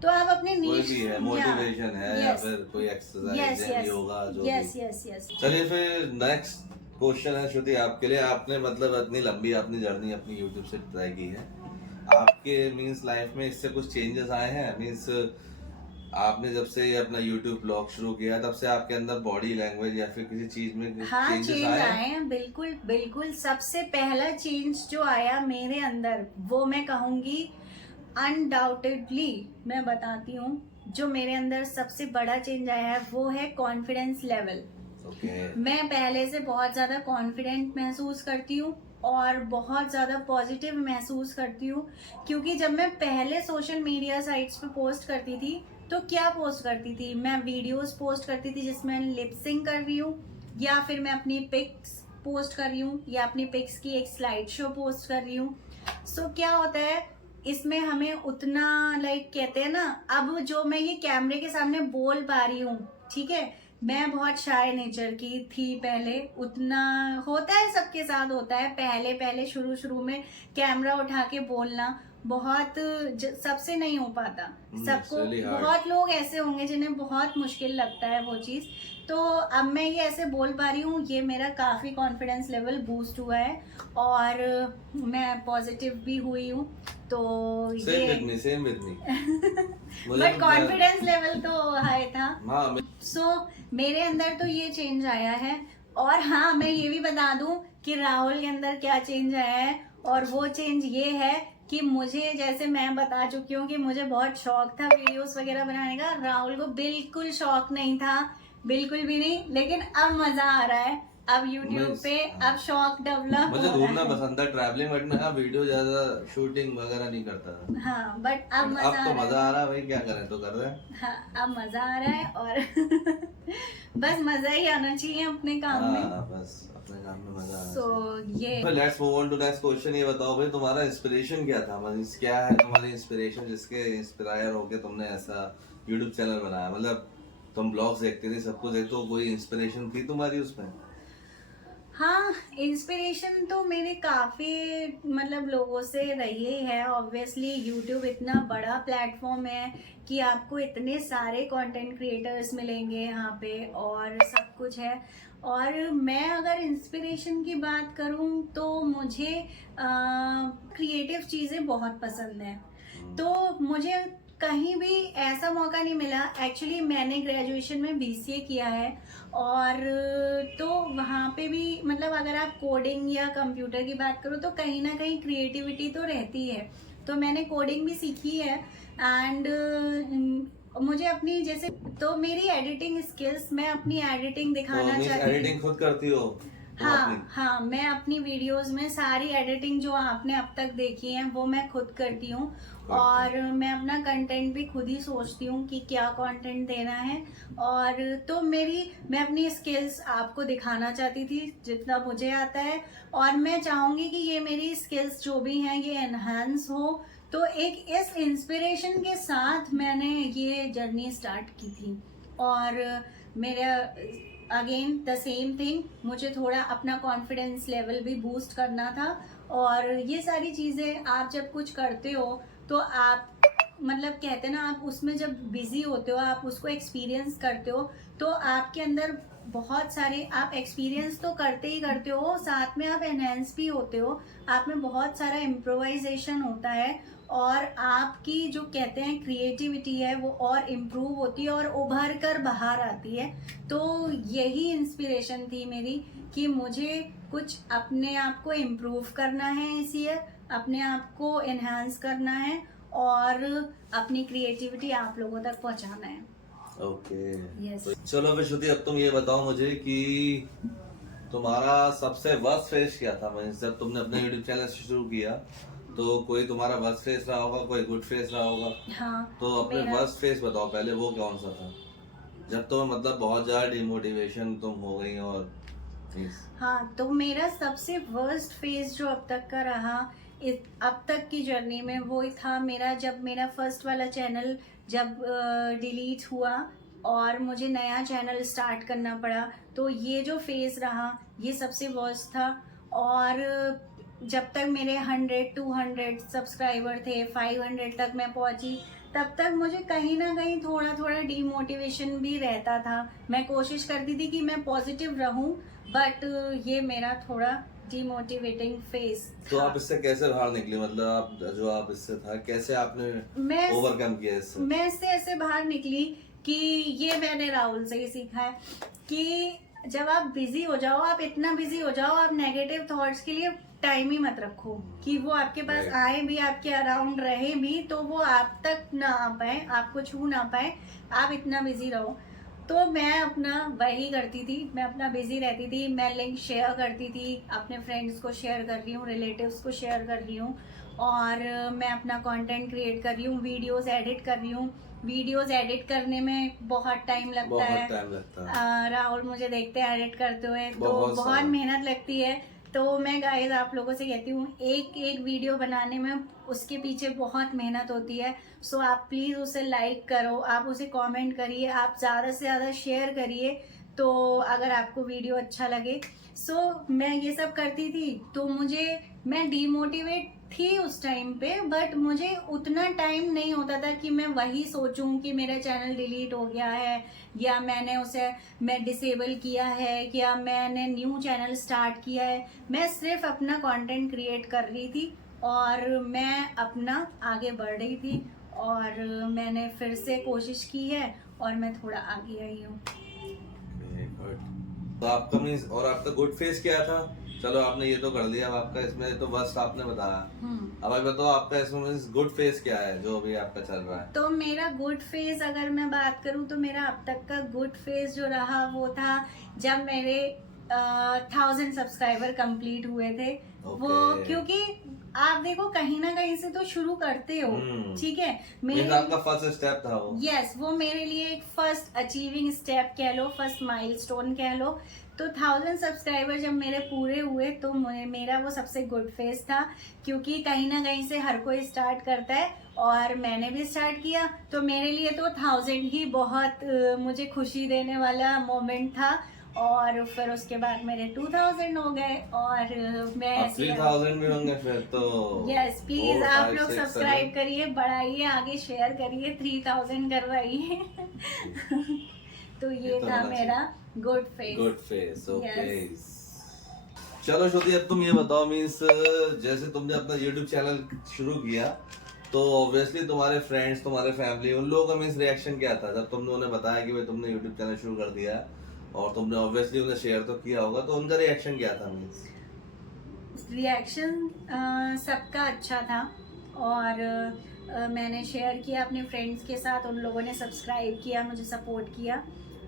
तो आप अपने नीश कोई भी है, मोटिवेशन है या फिर कोई एक्सरसाइज है, योगा, जो यस यस यस। चलिए फिर नेक्स्ट क्वेश्चन है श्रुति आपके लिए। आपने मतलब इतनी लंबी अपनी जर्नी अपनी यूट्यूब से ट्राई की है, आपके मींस लाइफ में इससे कुछ चेंजेस आए हैं? मींस आपने जब से अपना यूट्यूब ब्लॉग शुरू किया तब से आपके अंदर बॉडी लैंग्वेज या फिर किसी चीज में चेंज आए हैं? बिल्कुल बिल्कुल। सबसे पहला चेंज जो आया मेरे अंदर वो मैं कहूंगी अनडाउटेडली मैं बताती हूँ, जो मेरे अंदर सबसे बड़ा चेंज आया है वो है कॉन्फिडेंस लेवल। मैं पहले से बहुत ज्यादा कॉन्फिडेंट महसूस करती हूँ और बहुत ज्यादा पॉजिटिव महसूस करती हूँ, क्योंकि जब मैं पहले सोशल मीडिया साइट्स पे पोस्ट करती थी तो क्या पोस्ट करती थी, मैं वीडियोस पोस्ट करती थी जिसमें लिप सिंक कर रही हूँ या फिर मैं अपनी पिक्स पोस्ट कर रही हूँ या अपनी पिक्स की एक स्लाइड शो पोस्ट कर रही हूँ। क्या होता है इसमें हमें उतना कहते हैं ना, अब जो मैं ये कैमरे के सामने बोल पा रही हूँ, ठीक है, मैं बहुत शाय नेचर की थी पहले, उतना होता है सबके साथ होता है, पहले शुरू में कैमरा उठा के बोलना बहुत सबसे नहीं हो पाता, सबको really बहुत लोग ऐसे होंगे जिन्हें बहुत मुश्किल लगता है वो चीज। तो अब मैं ये ऐसे बोल पा रही हूँ, ये मेरा काफी कॉन्फिडेंस लेवल बूस्ट हुआ है और मैं पॉजिटिव भी हुई हूँ। तो same with me but confidence level तो हाई था। मेरे अंदर तो ये चेंज आया है। और हाँ, मैं ये भी बता दूं कि राहुल के अंदर क्या चेंज आया है, और वो चेंज ये है कि मुझे, जैसे मैं बता चुकी हूँ कि मुझे बहुत शौक था वीडियोस वगैरह बनाने का, राहुल को बिल्कुल शौक नहीं था, बिल्कुल भी नहीं, लेकिन अब मजा आ रहा है, अब YouTube पे अब शौक डेवलप। मुझे घूमना पसंद है, ट्रैवलिंग, बट मैं वीडियो ज्यादा शूटिंग वगैरह नहीं करता था। हाँ, बट अब तो मजा आ रहा है भाई, क्या करें तो कर रहे हैं। हाँ, अब मजा आ रहा है और बस मजा ही आना चाहिए अपने काम में। बस अपने काम में मजा आना चाहिए। Let's move on to next question. ये बताओ भाई, तुम्हारा इंस्पिरेशन क्या था? मतलब क्या है तुम्हारी इंस्पिरेशन जिसके इंस्पायर होके तुमने ऐसा YouTube चैनल बनाया? मतलब तुम ब्लॉग्स देखते थे, सब कुछ देखते हो, कोई इंस्पिरेशन थी तुम्हारी उसमें? हाँ, इंस्पिरेशन तो मेरे काफी मतलब लोगों से रही है। ऑब्वियसली यूट्यूब इतना बड़ा प्लेटफॉर्म है कि आपको इतने सारे कंटेंट क्रिएटर्स मिलेंगे यहाँ पे और सब कुछ है। और मैं अगर इंस्पिरेशन की बात करूँ तो मुझे क्रिएटिव चीज़ें बहुत पसंद हैं। तो मुझे कहीं भी ऐसा मौका नहीं मिला। एक्चुअली मैंने ग्रेजुएशन में बीसीए किया है और तो वहाँ पे भी मतलब अगर आप कोडिंग या कंप्यूटर की बात करो तो कहीं ना कहीं क्रिएटिविटी तो रहती है। तो मैंने कोडिंग भी सीखी है एंड मुझे अपनी जैसे तो मेरी एडिटिंग स्किल्स, मैं अपनी एडिटिंग दिखाना चाहती हूँ। एडिटिंग खुद करती हो? हाँ, मैं अपनी वीडियोस में सारी एडिटिंग जो आपने अब तक देखी है वो मैं खुद करती हूँ और मैं अपना कंटेंट भी खुद ही सोचती हूँ कि क्या कंटेंट देना है। और तो मैं अपनी स्किल्स आपको दिखाना चाहती थी जितना मुझे आता है और मैं चाहूंगी कि ये मेरी स्किल्स जो भी हैं ये एनहांस हो। तो एक इस इंस्पिरेशन के साथ मैंने ये जर्नी स्टार्ट की थी और मेरा अगेन द सेम थिंग, मुझे थोड़ा अपना कॉन्फिडेंस लेवल भी बूस्ट करना था। और ये सारी चीज़ें आप जब कुछ करते हो तो आप मतलब कहते हैं ना, आप उसमें जब बिजी होते हो, आप उसको एक्सपीरियंस करते हो तो आपके अंदर बहुत सारे आप एक्सपीरियंस तो करते ही करते हो, साथ में आप एनहेंस भी होते हो। आप में बहुत सारा इम्प्रोवाइजेशन होता है और आपकी जो कहते हैं क्रिएटिविटी है वो और इम्प्रूव होती है और उभर कर बाहर आती है। तो यही इंस्पिरेशन थी मेरी कि मुझे कुछ अपने आप को इम्प्रूव करना है इस ईयर, अपने आप को एनहांस करना है और अपनी क्रिएटिविटी आप लोगों तक पहुंचाना है। Okay Yes. तो चलो फिर श्रुति, अब तुम ये बताओ मुझे कि तुम्हारा सबसे वर्स्ट फेज क्या था? मतलब जब तुमने अपना यूट्यूब चैनल शुरू किया तो कोई तुम्हारा वर्स्ट फेज रहा होगा, कोई गुड फेज रहा होगा। हाँ, तो अपने वर्स्ट फेज बताओ पहले, वो कौन सा था जब तुम्हें मतलब बहुत ज्यादा डिमोटिवेशन तुम हो गई? और हाँ, तो मेरा सबसे वर्स्ट फेज जो अब तक का रहा अब तक की जर्नी में वो था मेरा, जब मेरा फर्स्ट वाला चैनल जब डिलीट हुआ और मुझे नया चैनल स्टार्ट करना पड़ा। तो ये जो फेज रहा ये सबसे वर्स्ट था। और जब तक मेरे 100-200 सब्सक्राइबर थे, 500 तक मैं पहुंची, तब तक मुझे कहीं ना कहीं थोड़ा थोड़ा डीमोटिवेशन भी रहता था। मैं कोशिश करती थी कि मैं पॉजिटिव रहूं बट ये मेरा थोड़ा डीमोटिवेटिंग फेज तो था। आप इससे कैसे बाहर निकली? मतलब आप इससे था, कैसे आपने ओवरकम किया इससे? मैं इससे ऐसे बाहर निकली कि ये मैंने राहुल से ही सीखा है कि जब आप बिजी हो जाओ, आप इतना बिजी हो जाओ, आप नेगेटिव थॉट्स के लिए टाइम ही मत रखो कि वो आपके पास आए भी, आपके अराउंड रहे भी तो वो आप तक ना आ पाए, आपको छू ना पाए, आप इतना बिजी रहो। तो मैं अपना वही करती थी, मैं अपना बिजी रहती थी, मैं लिंक शेयर करती थी, अपने फ्रेंड्स को शेयर कर रही हूँ, रिलेटिव्स को शेयर कर रही हूँ और मैं अपना कंटेंट क्रिएट कर रही हूँ, वीडियोस एडिट कर रही हूँ। वीडियोस एडिट करने में बहुत टाइम लगता है। राहुल मुझे देखते हैं एडिट करते हुए तो बहुत मेहनत लगती है। तो मैं गाइस आप लोगों से कहती हूँ एक एक वीडियो बनाने में उसके पीछे बहुत मेहनत होती है। सो आप प्लीज उसे लाइक करो, आप उसे कमेंट करिए, आप ज्यादा से ज्यादा शेयर करिए तो अगर आपको वीडियो अच्छा लगे। सो मैं ये सब करती थी तो मैं डीमोटिवेट थी उस टाइम पे, बट मुझे उतना टाइम नहीं होता था कि मैं वही सोचूं कि मेरा चैनल डिलीट हो गया है या मैं डिसेबल किया है या मैंने न्यू चैनल स्टार्ट किया है। मैं सिर्फ अपना कंटेंट क्रिएट कर रही थी और मैं अपना आगे बढ़ रही थी और मैंने फिर से कोशिश की है और मैं थोड़ा आगे आई हूँ। तो आपका मीन्स और आपका गुड फेस क्या था? चलो आपने ये तो कर लिया, अब आपका इसमें तो बस आपने बताया। अब आप बताओ आपका इसमें मीन्स गुड फेस क्या है जो अभी आपका चल रहा है? तो मेरा गुड फेस अगर मैं बात करूं तो मेरा अब तक का गुड फेस जो रहा वो था जब मेरे 1000 सब्सक्राइबर कंप्लीट हुए थे। वो क्योंकि आप देखो कहीं ना कहीं से तो शुरू करते हो, ठीक है, मेरा आपका फर्स्ट स्टेप था वो। यस, वो मेरे लिए एक फर्स्ट अचीविंग स्टेप कह लो, फर्स्ट माइलस्टोन कह लो। तो 1000 सब्सक्राइबर जब मेरे पूरे हुए तो मेरा वो सबसे गुड फेस था क्योंकि कहीं ना कहीं से हर कोई स्टार्ट करता है और मैंने भी स्टार्ट किया। तो मेरे लिए तो 1000 ही बहुत मुझे खुशी देने वाला मोमेंट था और फिर उसके बाद मेरे 2000 हो गए और मैं अब 3000 भी होंगे फिर तो। यस प्लीज 4, आप 5, लोग 6, सब्सक्राइब 7 करिए, बढ़ाइए, आगे शेयर करिए, 3000 करवाइए। तो ये तो था होना मेरा good face. Good face, okay. Yes. चलो श्रुति, अब तुम ये बताओ, मीन्स जैसे तुमने अपना यूट्यूब चैनल शुरू किया तो ऑब्वियसली तुम्हारे फ्रेंड्स, तुम्हारे फैमिली, उन लोगों का मीन्स रिएक्शन क्या था जब तुमने उन्हें बताया कि भाई तुमने यूट्यूब चैनल शुरू कर दिया और तुमने ऑब्वियसली उन्हें शेयर तो किया होगा, तो उनका रिएक्शन क्या था? मीन्स रिएक्शन सबका अच्छा था और मैंने शेयर किया अपने फ्रेंड्स के साथ, उन लोगों ने सब्सक्राइब किया, मुझे सपोर्ट किया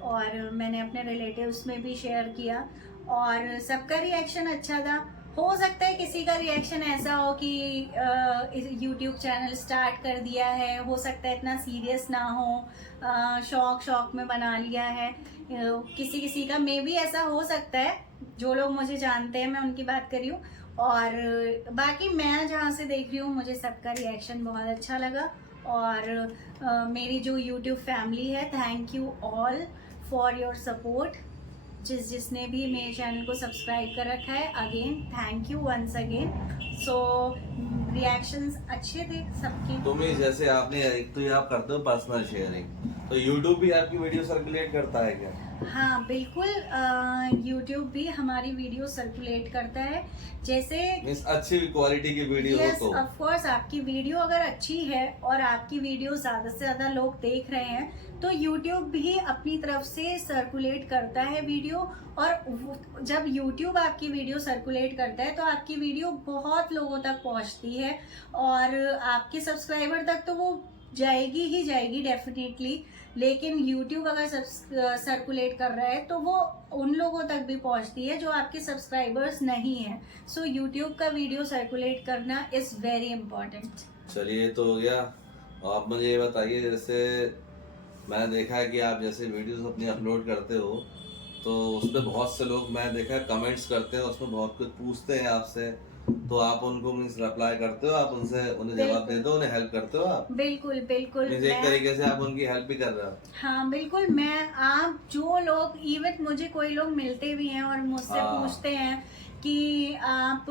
और मैंने अपने रिलेटिव्स में भी शेयर किया और सबका रिएक्शन अच्छा था। हो सकता है किसी का रिएक्शन ऐसा हो कि यूट्यूब चैनल स्टार्ट कर दिया है, हो सकता है इतना सीरियस ना हो, शौक में बना लिया है, किसी किसी का मे बी ऐसा हो सकता है। जो लोग मुझे जानते हैं मैं उनकी बात कर रही हूँ और बाकी मैं जहाँ से देख रही हूँ मुझे सबका रिएक्शन बहुत अच्छा लगा और मेरी जो यूट्यूब फैमिली है, thank you all for your support. जिसने भी मेरे चैनल को सब्सक्राइब कर रखा है, again thank you once again. So reactions अच्छे थे सबके। तुम्हें जैसे आपने एक तो ये आप करते हो पर्सनल शेयरिंग, तो यूट्यूब भी आपकी वीडियो सर्कुलेट करता है क्या? हाँ बिल्कुल, यूट्यूब भी हमारी वीडियो सर्कुलेट करता है। जैसे अच्छी क्वालिटी की वीडियो हो तो ऑफ कोर्स आपकी वीडियो अगर अच्छी है और आपकी वीडियो ज्यादा से ज्यादा लोग देख रहे हैं तो यूट्यूब भी अपनी तरफ से सर्कुलेट करता है वीडियो। और जब यूट्यूब आपकी वीडियो सर्कुलेट करता है तो आपकी वीडियो बहुत लोगों तक पहुंचती है और आपके सब्सक्राइबर तक तो वो जाएगी ही जाएगी डेफिनेटली, लेकिन YouTube अगर सर्कुलेट कर रहा है तो वो उन लोगों तक भी पहुंचती है जो आपके सब्सक्राइबर्स नहीं हैं। सो YouTube का वीडियो सर्कुलेट करना इज वेरी इम्पोर्टेंट। चलिए तो हो गया। और आप मुझे ये बताइए, जैसे मैंने देखा है कि आप जैसे वीडियोस अपनी अपलोड करते हो तो उस पर बहुत से लोग, मैं देखा है, कमेंट्स करते हैं, उसमें बहुत कुछ पूछते हैं आपसे, तो आप उनको मीन्स रिप्लाई करते हो, आप उन्हें जवाब देते हो, उन्हें हेल्प करते हो आप? बिल्कुल बिल्कुल, एक तरीके से आप उनकी हेल्प भी कर रहे हो। हाँ बिल्कुल, आप जो लोग, इवन मुझे कोई लोग मिलते भी हैं और मुझसे पूछते हैं कि आप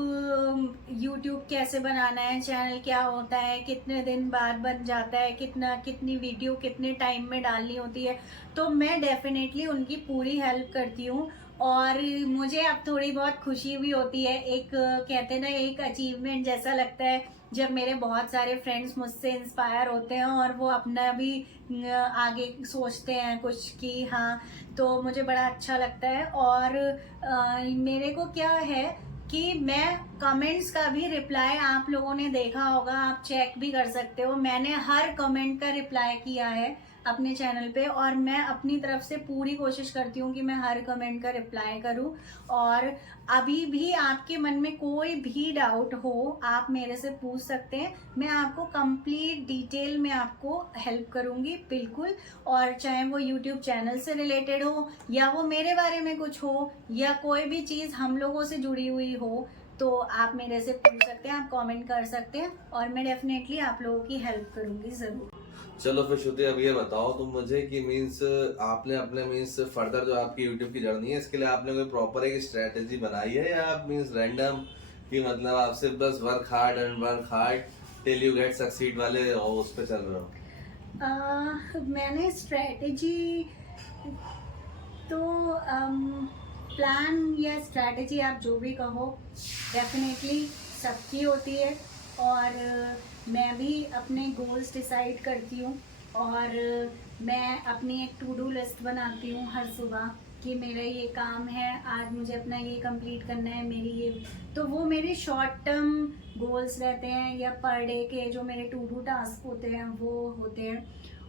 YouTube कैसे बनाना है, चैनल क्या होता है, कितने दिन बाद बन जाता है, कितनी वीडियो कितने टाइम में डालनी होती है, तो मैं डेफिनेटली उनकी पूरी हेल्प करती हूँ। और मुझे अब थोड़ी बहुत खुशी भी होती है, एक कहते ना एक अचीवमेंट जैसा लगता है जब मेरे बहुत सारे फ्रेंड्स मुझसे इंस्पायर होते हैं और वो अपना भी आगे सोचते हैं कुछ कि हाँ, तो मुझे बड़ा अच्छा लगता है। और मेरे को क्या है कि मैं कमेंट्स का भी रिप्लाई, आप लोगों ने देखा होगा, आप चेक भी कर सकते हो, मैंने हर कमेंट का रिप्लाई किया है अपने चैनल पे और मैं अपनी तरफ से पूरी कोशिश करती हूँ कि मैं हर कमेंट का रिप्लाई करूँ। और अभी भी आपके मन में कोई भी डाउट हो आप मेरे से पूछ सकते हैं, मैं आपको कंप्लीट डिटेल में आपको हेल्प करूँगी बिल्कुल। और चाहे वो यूट्यूब चैनल से रिलेटेड हो या वो मेरे बारे में कुछ हो या कोई भी चीज़ हम लोगों से जुड़ी हुई हो, तो आप मेरे से पूछ सकते हैं, आप कमेंट कर सकते हैं और मैं डेफिनेटली आप लोगों की हेल्प करूँगी ज़रूर। चलो फिर श्रुति, अब ये बताओ तुम मुझे कि मीन्स आपने अपने मीन्स फर्दर जो आपकी यूट्यूब की जर्नी है, इसके लिए आपने कोई प्रॉपर एक स्ट्रेटेजी बनाई है या आप मीन्स रैंडम कि मतलब आप सिर्फ बस work hard till you get succeed वाले और उस पर चल रहे हो? मैंने स्ट्रेटेजी तो प्लान या स्ट्रेटेजी आप जो भी कहो, डेफिनेटली सबकी होती है और मैं भी अपने गोल्स डिसाइड करती हूँ और मैं अपनी एक टू डू लिस्ट बनाती हूँ हर सुबह कि मेरा ये काम है, आज मुझे अपना ये कंप्लीट करना है, मेरी ये, तो वो मेरे शॉर्ट टर्म गोल्स रहते हैं या पर डे के जो मेरे टू डू टास्क होते हैं वो होते हैं।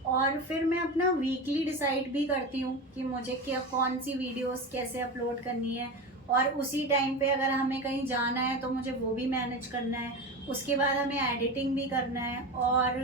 और फिर मैं अपना वीकली डिसाइड भी करती हूँ कि मुझे क्या कौन सी वीडियोस कैसे अपलोड करनी है और उसी टाइम पे अगर हमें कहीं जाना है तो मुझे वो भी मैनेज करना है, उसके बाद हमें एडिटिंग भी करना है। और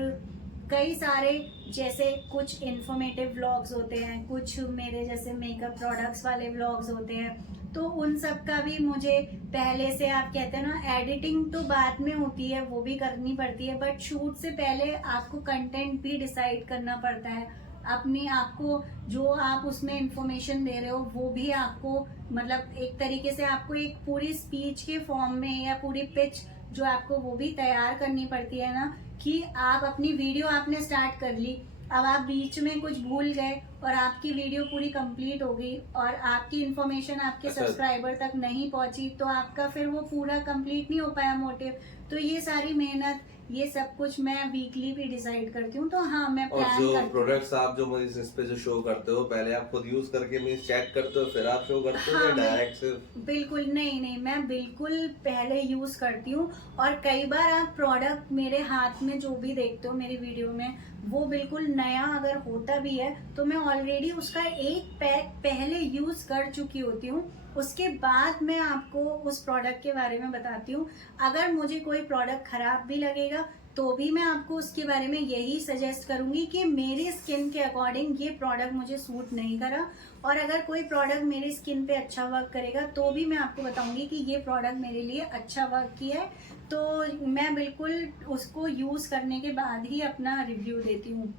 कई सारे जैसे कुछ इन्फॉर्मेटिव व्लॉग्स होते हैं, कुछ मेरे जैसे मेकअप प्रोडक्ट्स वाले व्लॉग्स होते हैं, तो उन सब का भी मुझे पहले से, आप कहते हैं ना एडिटिंग तो बाद में होती है, वो भी करनी पड़ती है, बट शूट से पहले आपको कंटेंट भी डिसाइड करना पड़ता है। अपनी आपको जो आप उसमें इंफॉर्मेशन दे रहे हो वो भी आपको मतलब एक तरीके से आपको एक पूरी स्पीच के फॉर्म में या पूरी पिच जो आपको वो भी तैयार करनी पड़ती है ना, कि आप अपनी वीडियो आपने स्टार्ट कर ली, अब आप बीच में कुछ भूल गए और आपकी वीडियो पूरी कंप्लीट हो गई और आपकी इन्फॉर्मेशन आपके सब्सक्राइबर तक नहीं पहुंची, तो आपका फिर वो पूरा कंप्लीट नहीं हो पाया मोटिव। तो ये सारी मेहनत, ये सब कुछ मैं वीकली भी डिसाइड करती हूँ। तो हाँ, मैं और प्लान जो करती हूँ। प्रोडक्ट्स आप जो मुझे इस पे जो शो करते हो, पहले आप खुद यूज करके मींस चेक करते हो फिर आप शो करते हो हाँ, या डायरेक्ट सिर्फ? बिल्कुल नहीं, मैं बिल्कुल पहले यूज करती हूँ। और कई बार आप प्रोडक्ट मेरे हाथ में जो भी देखते हो मेरी वीडियो में, वो बिल्कुल नया अगर होता भी है तो मैं ऑलरेडी उसका एक पैक पहले यूज कर चुकी होती हूँ। उसके बाद मैं आपको उस प्रोडक्ट के बारे में बताती हूँ। अगर मुझे कोई प्रोडक्ट खराब भी लगेगा तो भी मैं आपको उसके बारे में यही सजेस्ट करूंगी कि मेरी स्किन के अकॉर्डिंग ये प्रोडक्ट मुझे सूट नहीं करा। और अगर कोई प्रोडक्ट मेरी स्किन पे अच्छा वर्क करेगा तो भी मैं आपको बताऊंगी कि ये प्रोडक्ट मेरे लिए अच्छा वर्क किया है। तो मैं बिल्कुल उसको यूज करने के बाद ही अपना रिव्यू देती हूँ।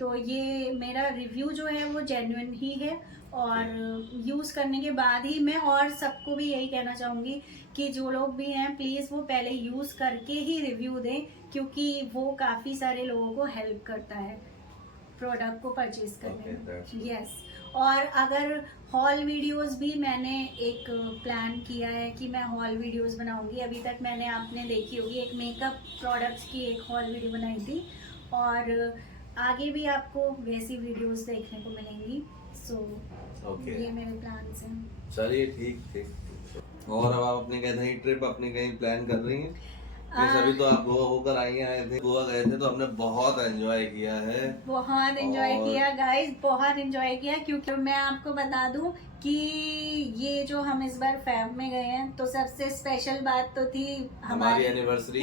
तो ये मेरा रिव्यू जो है वो जेन्युइन ही है और यूज करने के बाद ही मैं, और सबको भी यही कहना चाहूंगी कि जो लोग भी हैं प्लीज वो पहले यूज करके ही रिव्यू दें, क्योंकि वो काफी सारे लोगों को हेल्प करता है प्रोडक्ट को परचेज करने में। यस। और अगर हॉल वीडियोस भी मैंने एक प्लान किया है कि मैं हॉल वीडियोस बनाऊंगी। अभी तक मैंने आपने देखी होगी एक मेकअप प्रोडक्ट्स की एक हॉल वीडियो बनाई थी, और आगे भी आपको वैसी वीडियोस देखने को मिलेंगी। ये मेरे प्लान्स हैं। चलिए ठीक। और अब आप अपने कहीं ट्रिप अपनी कहीं प्लान कर रही हैं? अभी तो आप गोवा होकर आए थे, गोवा गए थे तो हमने बहुत एंजॉय किया है। बहुत एंजॉय किया गाइस, बहुत एंजॉय किया। क्योंकि मैं आपको बता दूं कि ये जो हम इस बार फैब में गए हैं, तो सबसे स्पेशल बात तो थी हमारी एनिवर्सरी।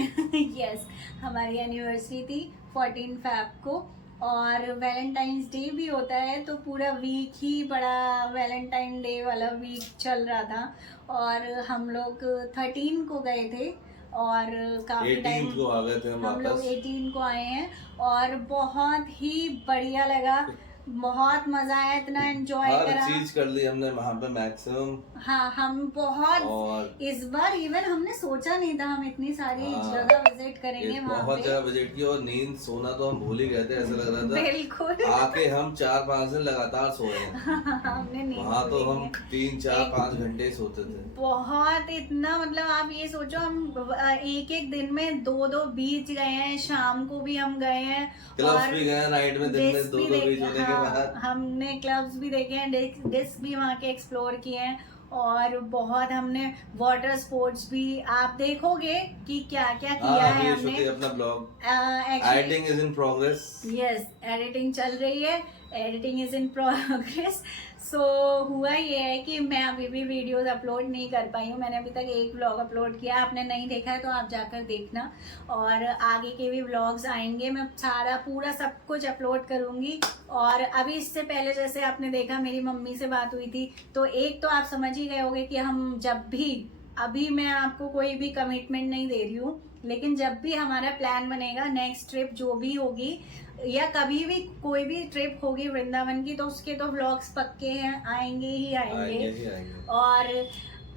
यस, हमारी एनिवर्सरी थी 14 फैब को, और वैलेंटाइंस डे भी होता है, तो पूरा वीक ही बड़ा वैलेंटाइन डे वाला वीक चल रहा था। और हम लोग 13 को गए थे और काफी टाइम को आ गए थे हम लोग 18 को आए हैं, और बहुत ही बढ़िया लगा, बहुत मजा आया, इतना एंजॉय करा, हर चीज कर ली हमने वहाँ पे मैक्सिमम। हाँ, हम बहुत इस बार इवन हमने सोचा नहीं था हम इतनी सारी जगह विजिट करेंगे। बहुत जगह विजिट की, और नींद सोना तो हम भूल ही गए थे, ऐसा लग रहा था बिल्कुल आके हम 4-5 दिन लगातार सोए हैं। हमने नींद वहाँ तो हम 3-4-5 घंटे सोते थे। बहुत, इतना मतलब आप ये सोचो, हम एक दिन में 2-2 बीच गए हैं, शाम को भी हम गए हैं, क्लब्स भी गए नाइट में, दिन में 2-2 बीच होने के बाद हमने क्लब्स भी देखे हैं, डिस्क भी वहाँ के एक्सप्लोर किए हैं, और बहुत हमने वाटर स्पोर्ट्स भी, आप देखोगे कि क्या क्या किया है हमने। अपना blog editing is in progress. Yes, editing चल रही है, एडिटिंग इज इन प्रोग्रेस। सो हुआ ये है कि मैं अभी भी वीडियोस अपलोड नहीं कर पाई हूँ। मैंने अभी तक एक व्लॉग अपलोड किया, आपने नहीं देखा है तो आप जाकर देखना, और आगे के भी व्लॉग्स आएंगे, मैं सारा पूरा सब कुछ अपलोड करूंगी। और अभी इससे पहले जैसे आपने देखा मेरी मम्मी से बात हुई थी, तो एक तो आप समझ ही गए होंगे कि हम जब भी, अभी मैं आपको कोई भी कमिटमेंट नहीं दे रही हूँ, लेकिन जब भी हमारा प्लान बनेगा, नेक्स्ट ट्रिप जो भी होगी या कभी भी कोई भी ट्रिप होगी वृंदावन की, तो उसके तो व्लॉग्स पक्के हैं, आएंगे ही आएंगे। और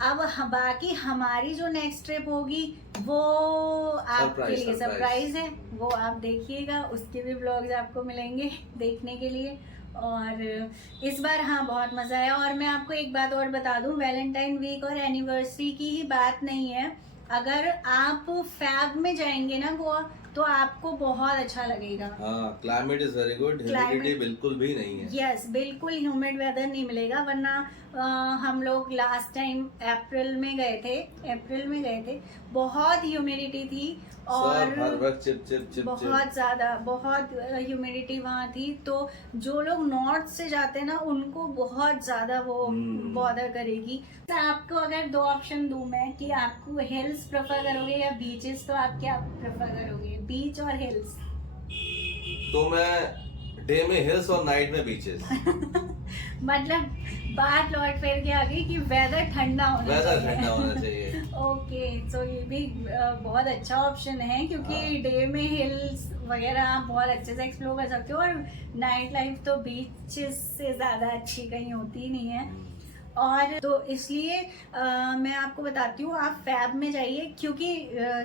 अब बाकी हमारी जो नेक्स्ट ट्रिप होगी वो आपके लिए सरप्राइज है, वो आप देखिएगा, उसके भी व्लॉग्स आपको मिलेंगे देखने के लिए। और इस बार हाँ बहुत मजा आया। और मैं आपको एक बात और बता दूं, वैलेंटाइन वीक और एनिवर्सरी की ही बात नहीं है, अगर आप फैब में जाएंगे ना गोवा, तो आपको बहुत अच्छा लगेगा। हाँ, climate is very good, humidity बिल्कुल भी नहीं है। यस, बिल्कुल ह्यूमिड वेदर नहीं मिलेगा, वरना हम लोग लास्ट टाइम अप्रैल में गए थे, बहुत ह्यूमिडिटी थी, और हर वक्त चिप बहुत ज्यादा, बहुत ह्यूमिडिटी वहाँ थी। तो जो लोग नॉर्थ से जाते हैं ना, उनको बहुत ज्यादा वो बॉदर करेगी। तो आपको अगर 2 ऑप्शन दूं मैं कि आपको हिल्स प्रेफर करोगे या बीचेस, तो आप क्या प्रेफर करोगे, बीच और हिल्स? तो मैं डे में हिल्स और नाइट में बीचेस। मतलब बात लौट फिर के आ गई कि वेदर ठंडा होना चाहिए। चाहिए ओके, सो ये भी बहुत अच्छा ऑप्शन है क्योंकि डे में हिल्स वगैरह आप बहुत अच्छे से एक्सप्लोर कर सकते हो, और नाइट लाइफ तो बीचेस से ज़्यादा अच्छी कहीं होती ही नहीं है। और तो इसलिए मैं आपको बताती हूँ, आप फैब में जाइए क्योंकि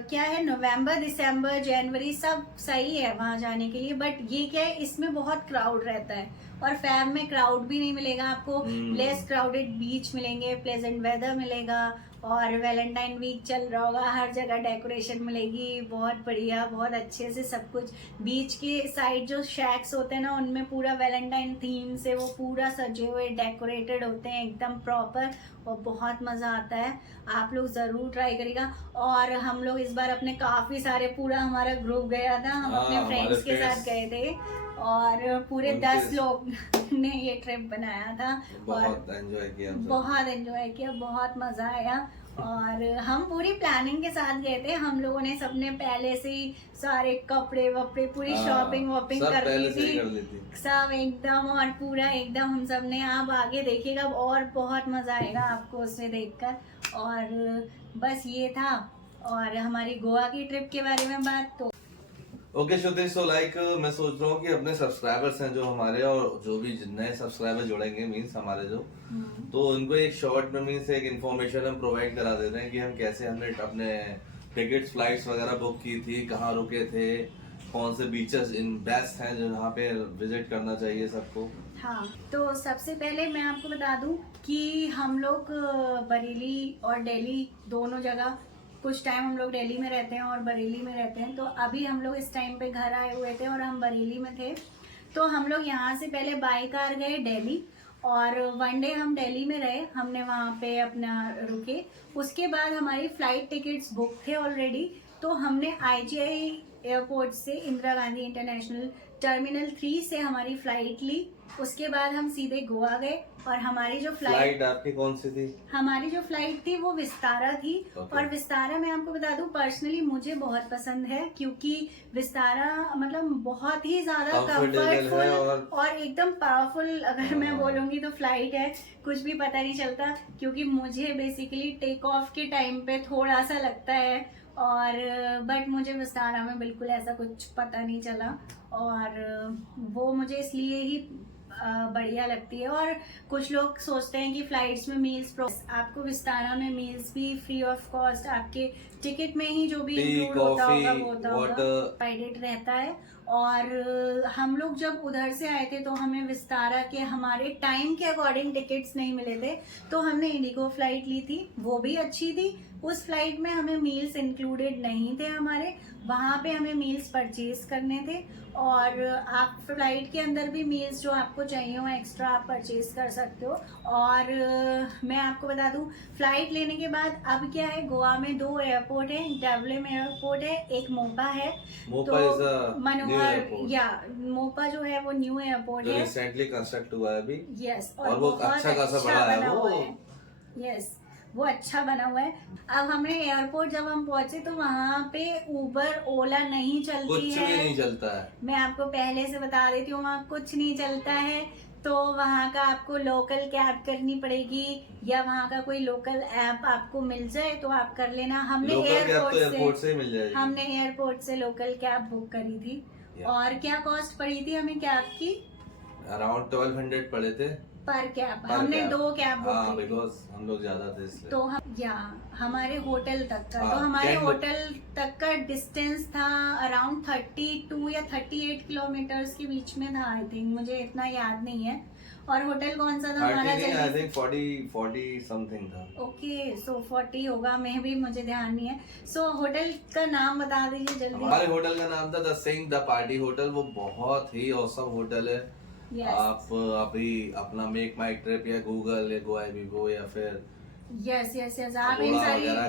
क्या है, नवंबर दिसंबर जनवरी सब सही है वहाँ जाने के लिए, बट ये क्या है, इसमें बहुत क्राउड रहता है और फैब में क्राउड भी नहीं मिलेगा आपको। लेस क्राउडेड बीच मिलेंगे, प्लेजेंट वेदर मिलेगा, और वैलेंटाइन वीक चल रहा होगा, हर जगह डेकोरेशन मिलेगी, बहुत बढ़िया, बहुत अच्छे से सब कुछ। बीच के साइड जो शैक्स होते हैं ना, उनमें पूरा वैलेंटाइन थीम से वो पूरा सजे हुए डेकोरेटेड होते हैं एकदम प्रॉपर, और बहुत मज़ा आता है। आप लोग ज़रूर ट्राई करिएगा। और हम लोग इस बार अपने काफ़ी सारे, पूरा हमारा ग्रुप गया था, हम अपने फ्रेंड्स के साथ गए थे और पूरे 10 लोग ने ये ट्रिप बनाया था। बहुत एंजॉय किया, बहुत मजा आया। और हम पूरी प्लानिंग के साथ गए थे, हम लोगों ने सबने पहले से ही सारे कपड़े वपड़े, पूरी शॉपिंग वॉपिंग कर ली थी सब एकदम, और पूरा एकदम हम सब ने। आप आगे देखिएगा और बहुत मजा आएगा आपको उसे देखकर। और बस ये था, और हमारी गोवा की ट्रिप के बारे में बात। तो ओके श्रुति, सो लाइक मैं सोच रहा हूँ कि अपने सब्सक्राइबर्स हैं जो हमारे, और जो भी नए सब्सक्राइबर जुड़ेंगे मीन्स हमारे जो, तो उनको एक शॉर्ट में मीन्स एक इन्फॉर्मेशन हम प्रोवाइड करा देते हैं कि हम कैसे हमने अपने टिकट्स फ्लाइट्स वगैरह बुक की थी, कहाँ रुके थे, कौन से बीचेस इन बेस्ट हैं जो यहाँ पे विजिट करना चाहिए सबको। हाँ, तो सबसे पहले मैं आपको बता दूं कि हम लोग बरेली और दिल्ली दोनों जगह, कुछ टाइम हम लोग दिल्ली में रहते हैं और बरेली में रहते हैं। तो अभी हम लोग इस टाइम पे घर आए हुए थे और हम बरेली में थे, तो हम लोग यहाँ से पहले बाई कार गए दिल्ली, और वन डे हम दिल्ली में रहे, हमने वहाँ पे अपना रुके। उसके बाद हमारी फ्लाइट टिकट्स बुक थे ऑलरेडी, तो हमने IGI एयरपोर्ट से इंदिरा गांधी इंटरनेशनल टर्मिनल 3 से हमारी फ्लाइट ली। उसके बाद हम सीधे गोवा गए, और हमारी जो फ्लाइट आपकी कौन सी थी? हमारी जो फ्लाइट थी वो विस्तारा थी। और विस्तारा मैं आपको बता दूं, पर्सनली मुझे बहुत पसंद है क्योंकि विस्तारा मतलब बहुत ही ज्यादा कंफर्टफुल और एकदम पावरफुल, अगर मैं बोलूंगी तो फ्लाइट है, कुछ भी पता नहीं चलता। क्योंकि मुझे बेसिकली टेक ऑफ के टाइम पे थोड़ा सा लगता है, और बट मुझे विस्तारा में बिल्कुल ऐसा कुछ पता नहीं चला, और वो मुझे इसलिए ही बढ़िया लगती है। और कुछ लोग सोचते हैं कि फ्लाइट्स में मील्स, आपको विस्तारा में मील्स भी फ्री ऑफ कॉस्ट, आपके टिकट में ही जो भी इंक्लूड होता होगा वो होगा, प्रोवाइडेड रहता है। और हम लोग जब उधर से आए थे तो हमें विस्तारा के हमारे टाइम के अकॉर्डिंग टिकट्स नहीं मिले थे, तो हमने इंडिगो फ्लाइट ली थी, वो भी अच्छी थी। उस फ्लाइट में हमें मील्स इंक्लूडेड नहीं थे हमारे, वहाँ पे हमें मील्स परचेज करने थे। और आप फ्लाइट के अंदर भी मील्स जो आपको चाहिए हो एक्स्ट्रा आप परचेज कर सकते हो। और मैं आपको बता दूं, फ्लाइट लेने के बाद अब क्या है, गोवा में 2 एयरपोर्ट है, डब्लिम एयरपोर्ट है, एक मोपा है। तो मनोहर या मोपा जो है वो न्यू एयरपोर्ट है, रिसेंटली कंस्ट्रक्ट हुआ है अभी। यस, और वो अच्छा खासा बड़ा है वो। यस, वो अच्छा बना हुआ है। अब हमें एयरपोर्ट जब हम पहुंचे तो वहाँ पे उबर ओला नहीं चलती कुछ भी नहीं चलता है। मैं आपको पहले से बता देती हूँ, वहाँ कुछ नहीं चलता है। तो वहाँ का आपको लोकल कैब करनी पड़ेगी, या वहाँ का कोई लोकल ऐप आपको मिल जाए तो आप कर लेना। हमने एयरपोर्ट से मिल जाएगी। हमने एयरपोर्ट से लोकल कैब बुक करी थी। और क्या कॉस्ट पड़ी थी हमें कैब की? अराउंड 1200 पड़े थे पर कैब। हमने 2 कैब बुक की, बिकॉज हम लोग ज्यादा थे इसलिए। तो हम हमारे होटल तक का, तो हमारे होटल तक का डिस्टेंस था अराउंड 32 या 38 किलोमीटर्स के बीच में था, आई थिंक, मुझे इतना याद नहीं है। और होटल कौन सा था हमारा? आई थिंक 40 समथिंग था। ओके, सो 40 होगा, मैं भी, मुझे ध्यान नहीं है। सो होटल का नाम बता दीजिए जल्दी। हमारे होटल का नाम था the Singh the party hotel. वो बहुत ही औसम होटल है। आप अभी अपना मेक माई ट्रिप या गूगल या गोआईबीबो या फिर यस आप इन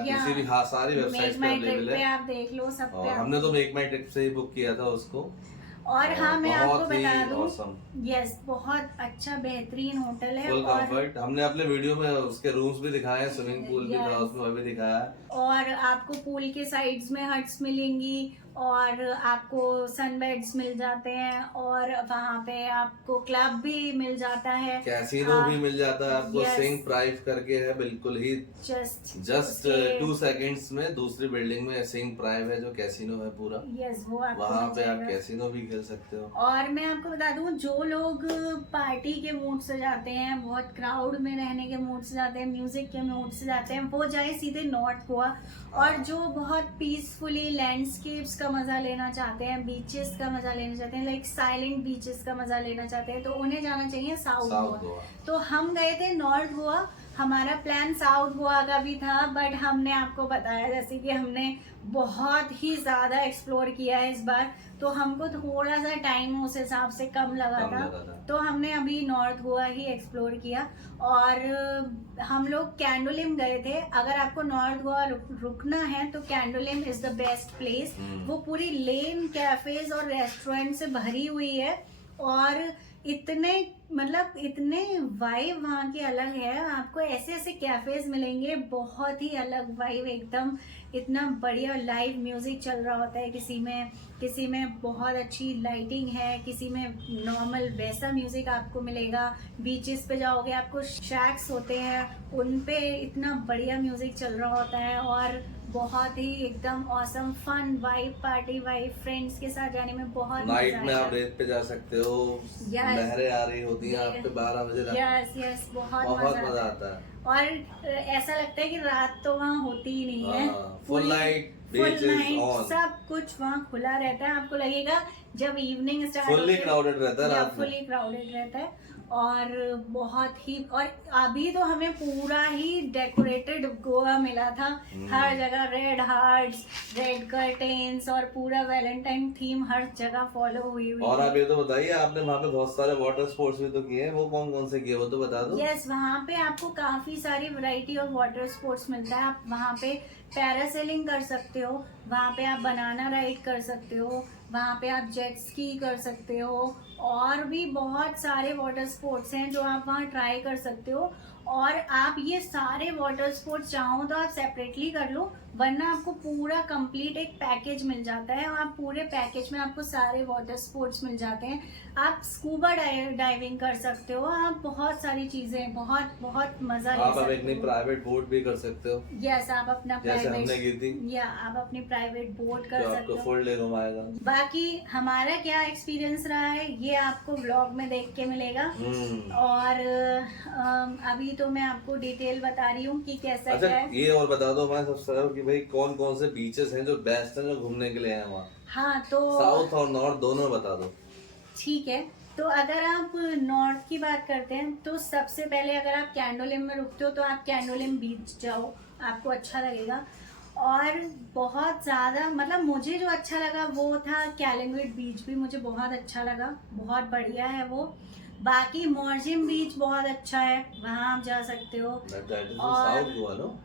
किसी भी सारी वेबसाइट पे अवेलेबल है, आप देख लो सब पे। हमने तो मेक माई ट्रिप से ही बुक किया था उसको। और हाँ, मैं आपको बता दूं, यस, बहुत अच्छा बेहतरीन होटल है, फुल कंफर्ट। हमने अपने वीडियो में उसके रूम्स भी दिखाए हैं, स्विमिंग पूल भी था उसमें, वो भी दिखाया है। और आपको पूल के साइड्स में हट्स मिलेंगी, और आपको सनबेड्स मिल जाते हैं और वहाँ पे आपको क्लब भी मिल जाता है, कैसीनो भी मिल जाता है आपको। yes. सिंक प्राइव करके है, बिल्कुल ही जस्ट 2 सेकंड्स में दूसरी बिल्डिंग में सिंक प्राइव है जो कैसीनो है पूरा। यस, वो आपको वहाँ मिल पे आप जाएगा। कैसीनो भी खेल सकते हो। और मैं आपको बता दूं, जो लोग पार्टी के मूड से जाते हैं, बहुत क्राउड में रहने के मूड से जाते हैं, म्यूजिक के मूड से जाते हैं, वो जाए सीधे नॉर्थ गोवा। और जो बहुत पीसफुली लैंडस्केप्स का मजा लेना चाहते हैं, बीचेस का मजा लेना चाहते हैं, लाइक साइलेंट बीचेस का मजा लेना चाहते हैं, तो उन्हें जाना चाहिए साउथ गोवा। तो हम गए थे नॉर्थ गोवा, हमारा प्लान साउथ गोवा का भी था, बट हमने आपको बताया जैसे कि हमने बहुत ही ज्यादा एक्सप्लोर किया है इस बार, तो हमको थोड़ा सा टाइम उस हिसाब से कम लगा था, तो हमने अभी नॉर्थ गोवा ही एक्सप्लोर किया। और हम लोग कैंडोलिम गए थे। अगर आपको नॉर्थ गोवा रुकना है तो Candolim is the best place. वो पूरी लेन कैफेज और रेस्टोरेंट से भरी हुई है, और इतने वाइब वहाँ की अलग है। आपको ऐसे ऐसे कैफेज मिलेंगे, बहुत ही अलग वाइब, एकदम इतना बढ़िया लाइव म्यूजिक चल रहा होता है, किसी में बहुत अच्छी लाइटिंग है, किसी में नॉर्मल वैसा म्यूजिक आपको मिलेगा। बीचेस पे जाओगे, आपको शैक्स होते हैं, उन पे इतना बढ़िया म्यूजिक चल रहा होता है, और बहुत ही एकदम awesome fun vibe, party vibe, friends के साथ जाने में बहुत नाइट में आप रेत पे जा सकते हो, लहरें आ रही होती हैं आप पे 12 बजे। यस, बहुत मजा आता है। और ऐसा लगता है कि रात तो वहाँ होती ही नहीं है, फुल नाइट सब कुछ वहाँ खुला रहता है। आपको लगेगा जब इवनिंग स्टार्ट फुल्ली क्राउडेड रहता है, फुल्ली क्राउडेड रहता है। और बहुत ही, और अभी तो हमें पूरा ही डेकोरेटेड गोवा मिला था, हर जगह रेड हार्ट्स, रेड कर्टेन्स और पूरा वैलेंटाइन थीम हर जगह फॉलो हुई। और आप ये तो बताइए, आपने वहाँ पे बहुत सारे वाटर स्पोर्ट्स भी तो किए हैं, वो कौन कौन से किए वो तो बता दो। यस, वहाँ पे आपको काफी सारी वैरायटी ऑफ वाटर स्पोर्ट्स मिलता है। आप वहाँ पे पैरासेलिंग कर सकते हो, वहाँ पे आप बनाना राइड कर सकते हो, वहाँ पे आप जेट स्की कर सकते हो, और भी बहुत सारे वाटर स्पोर्ट्स हैं जो आप वहाँ ट्राई कर सकते हो। और आप ये सारे वाटर स्पोर्ट्स चाहो तो आप सेपरेटली कर लो, वरना आपको पूरा कंप्लीट एक पैकेज मिल जाता है, और आप पूरे पैकेज में आपको सारे वाटर स्पोर्ट्स मिल जाते हैं। आप स्कूबा डाइविंग कर सकते हो, आप बहुत सारी चीजें, बहुत बहुत मजा ले सकते हो। आप अपनी प्राइवेट बोट भी कर सकते हो। यस, आप अपना आप अपनी प्राइवेट बोट कर सकते हो, फुल डे घुमाएगा। बाकी हमारा क्या एक्सपीरियंस रहा है ये आपको व्लॉग में देख के मिलेगा। और अभी तो मैं आपको डिटेल बता रही हूँ कि कैसा क्या है। ये और बता दो हमारे सब्सक्राइबर कि भाई कौन कौन से बीचेस हैं जो बेस्ट हैं जो घूमने के लिए हैं वहाँ। हाँ, तो साउथ और नॉर्थ दोनों बता दो। ठीक है, तो अगर आप नॉर्थ की बात करते हैं तो सबसे पहले अगर आप कैंडोलिम में रुकते हो तो आप कैंडोलिम बीच जाओ, आपको अच्छा लगेगा। और बहुत ज़्यादा मुझे जो अच्छा लगा वो था कैलिंगविड बीच, भी मुझे बहुत अच्छा लगा, बहुत बढ़िया है वो। बाकी मॉर्जिम बीच बहुत अच्छा है, वहाँ आप जा सकते हो। और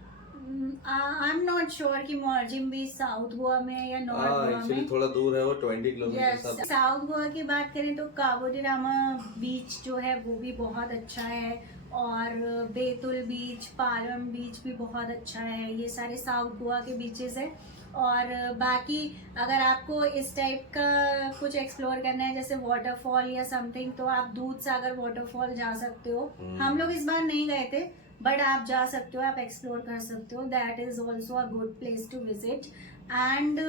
आई एम नॉट श्योर कि मॉर्जिम बीच साउथ गोवा में है या नॉर्थ गोवा में, थोड़ा दूर है वो 20 किलोमीटर। साउथ गोवा की बात करें तो काबो डी रामा बीच जो है वो भी बहुत अच्छा है, और बेतुल बीच, पालम बीच भी बहुत अच्छा है। ये सारे साउथ गोवा के बीचेस है। और बाकी अगर आपको इस टाइप का कुछ एक्सप्लोर करना है जैसे वाटरफॉल या समथिंग, तो आप दूध सागर वाटरफॉल जा सकते हो। हम लोग इस बार नहीं गए थे, बट आप जा सकते हो, आप एक्सप्लोर कर सकते हो। That is also a good place to visit. And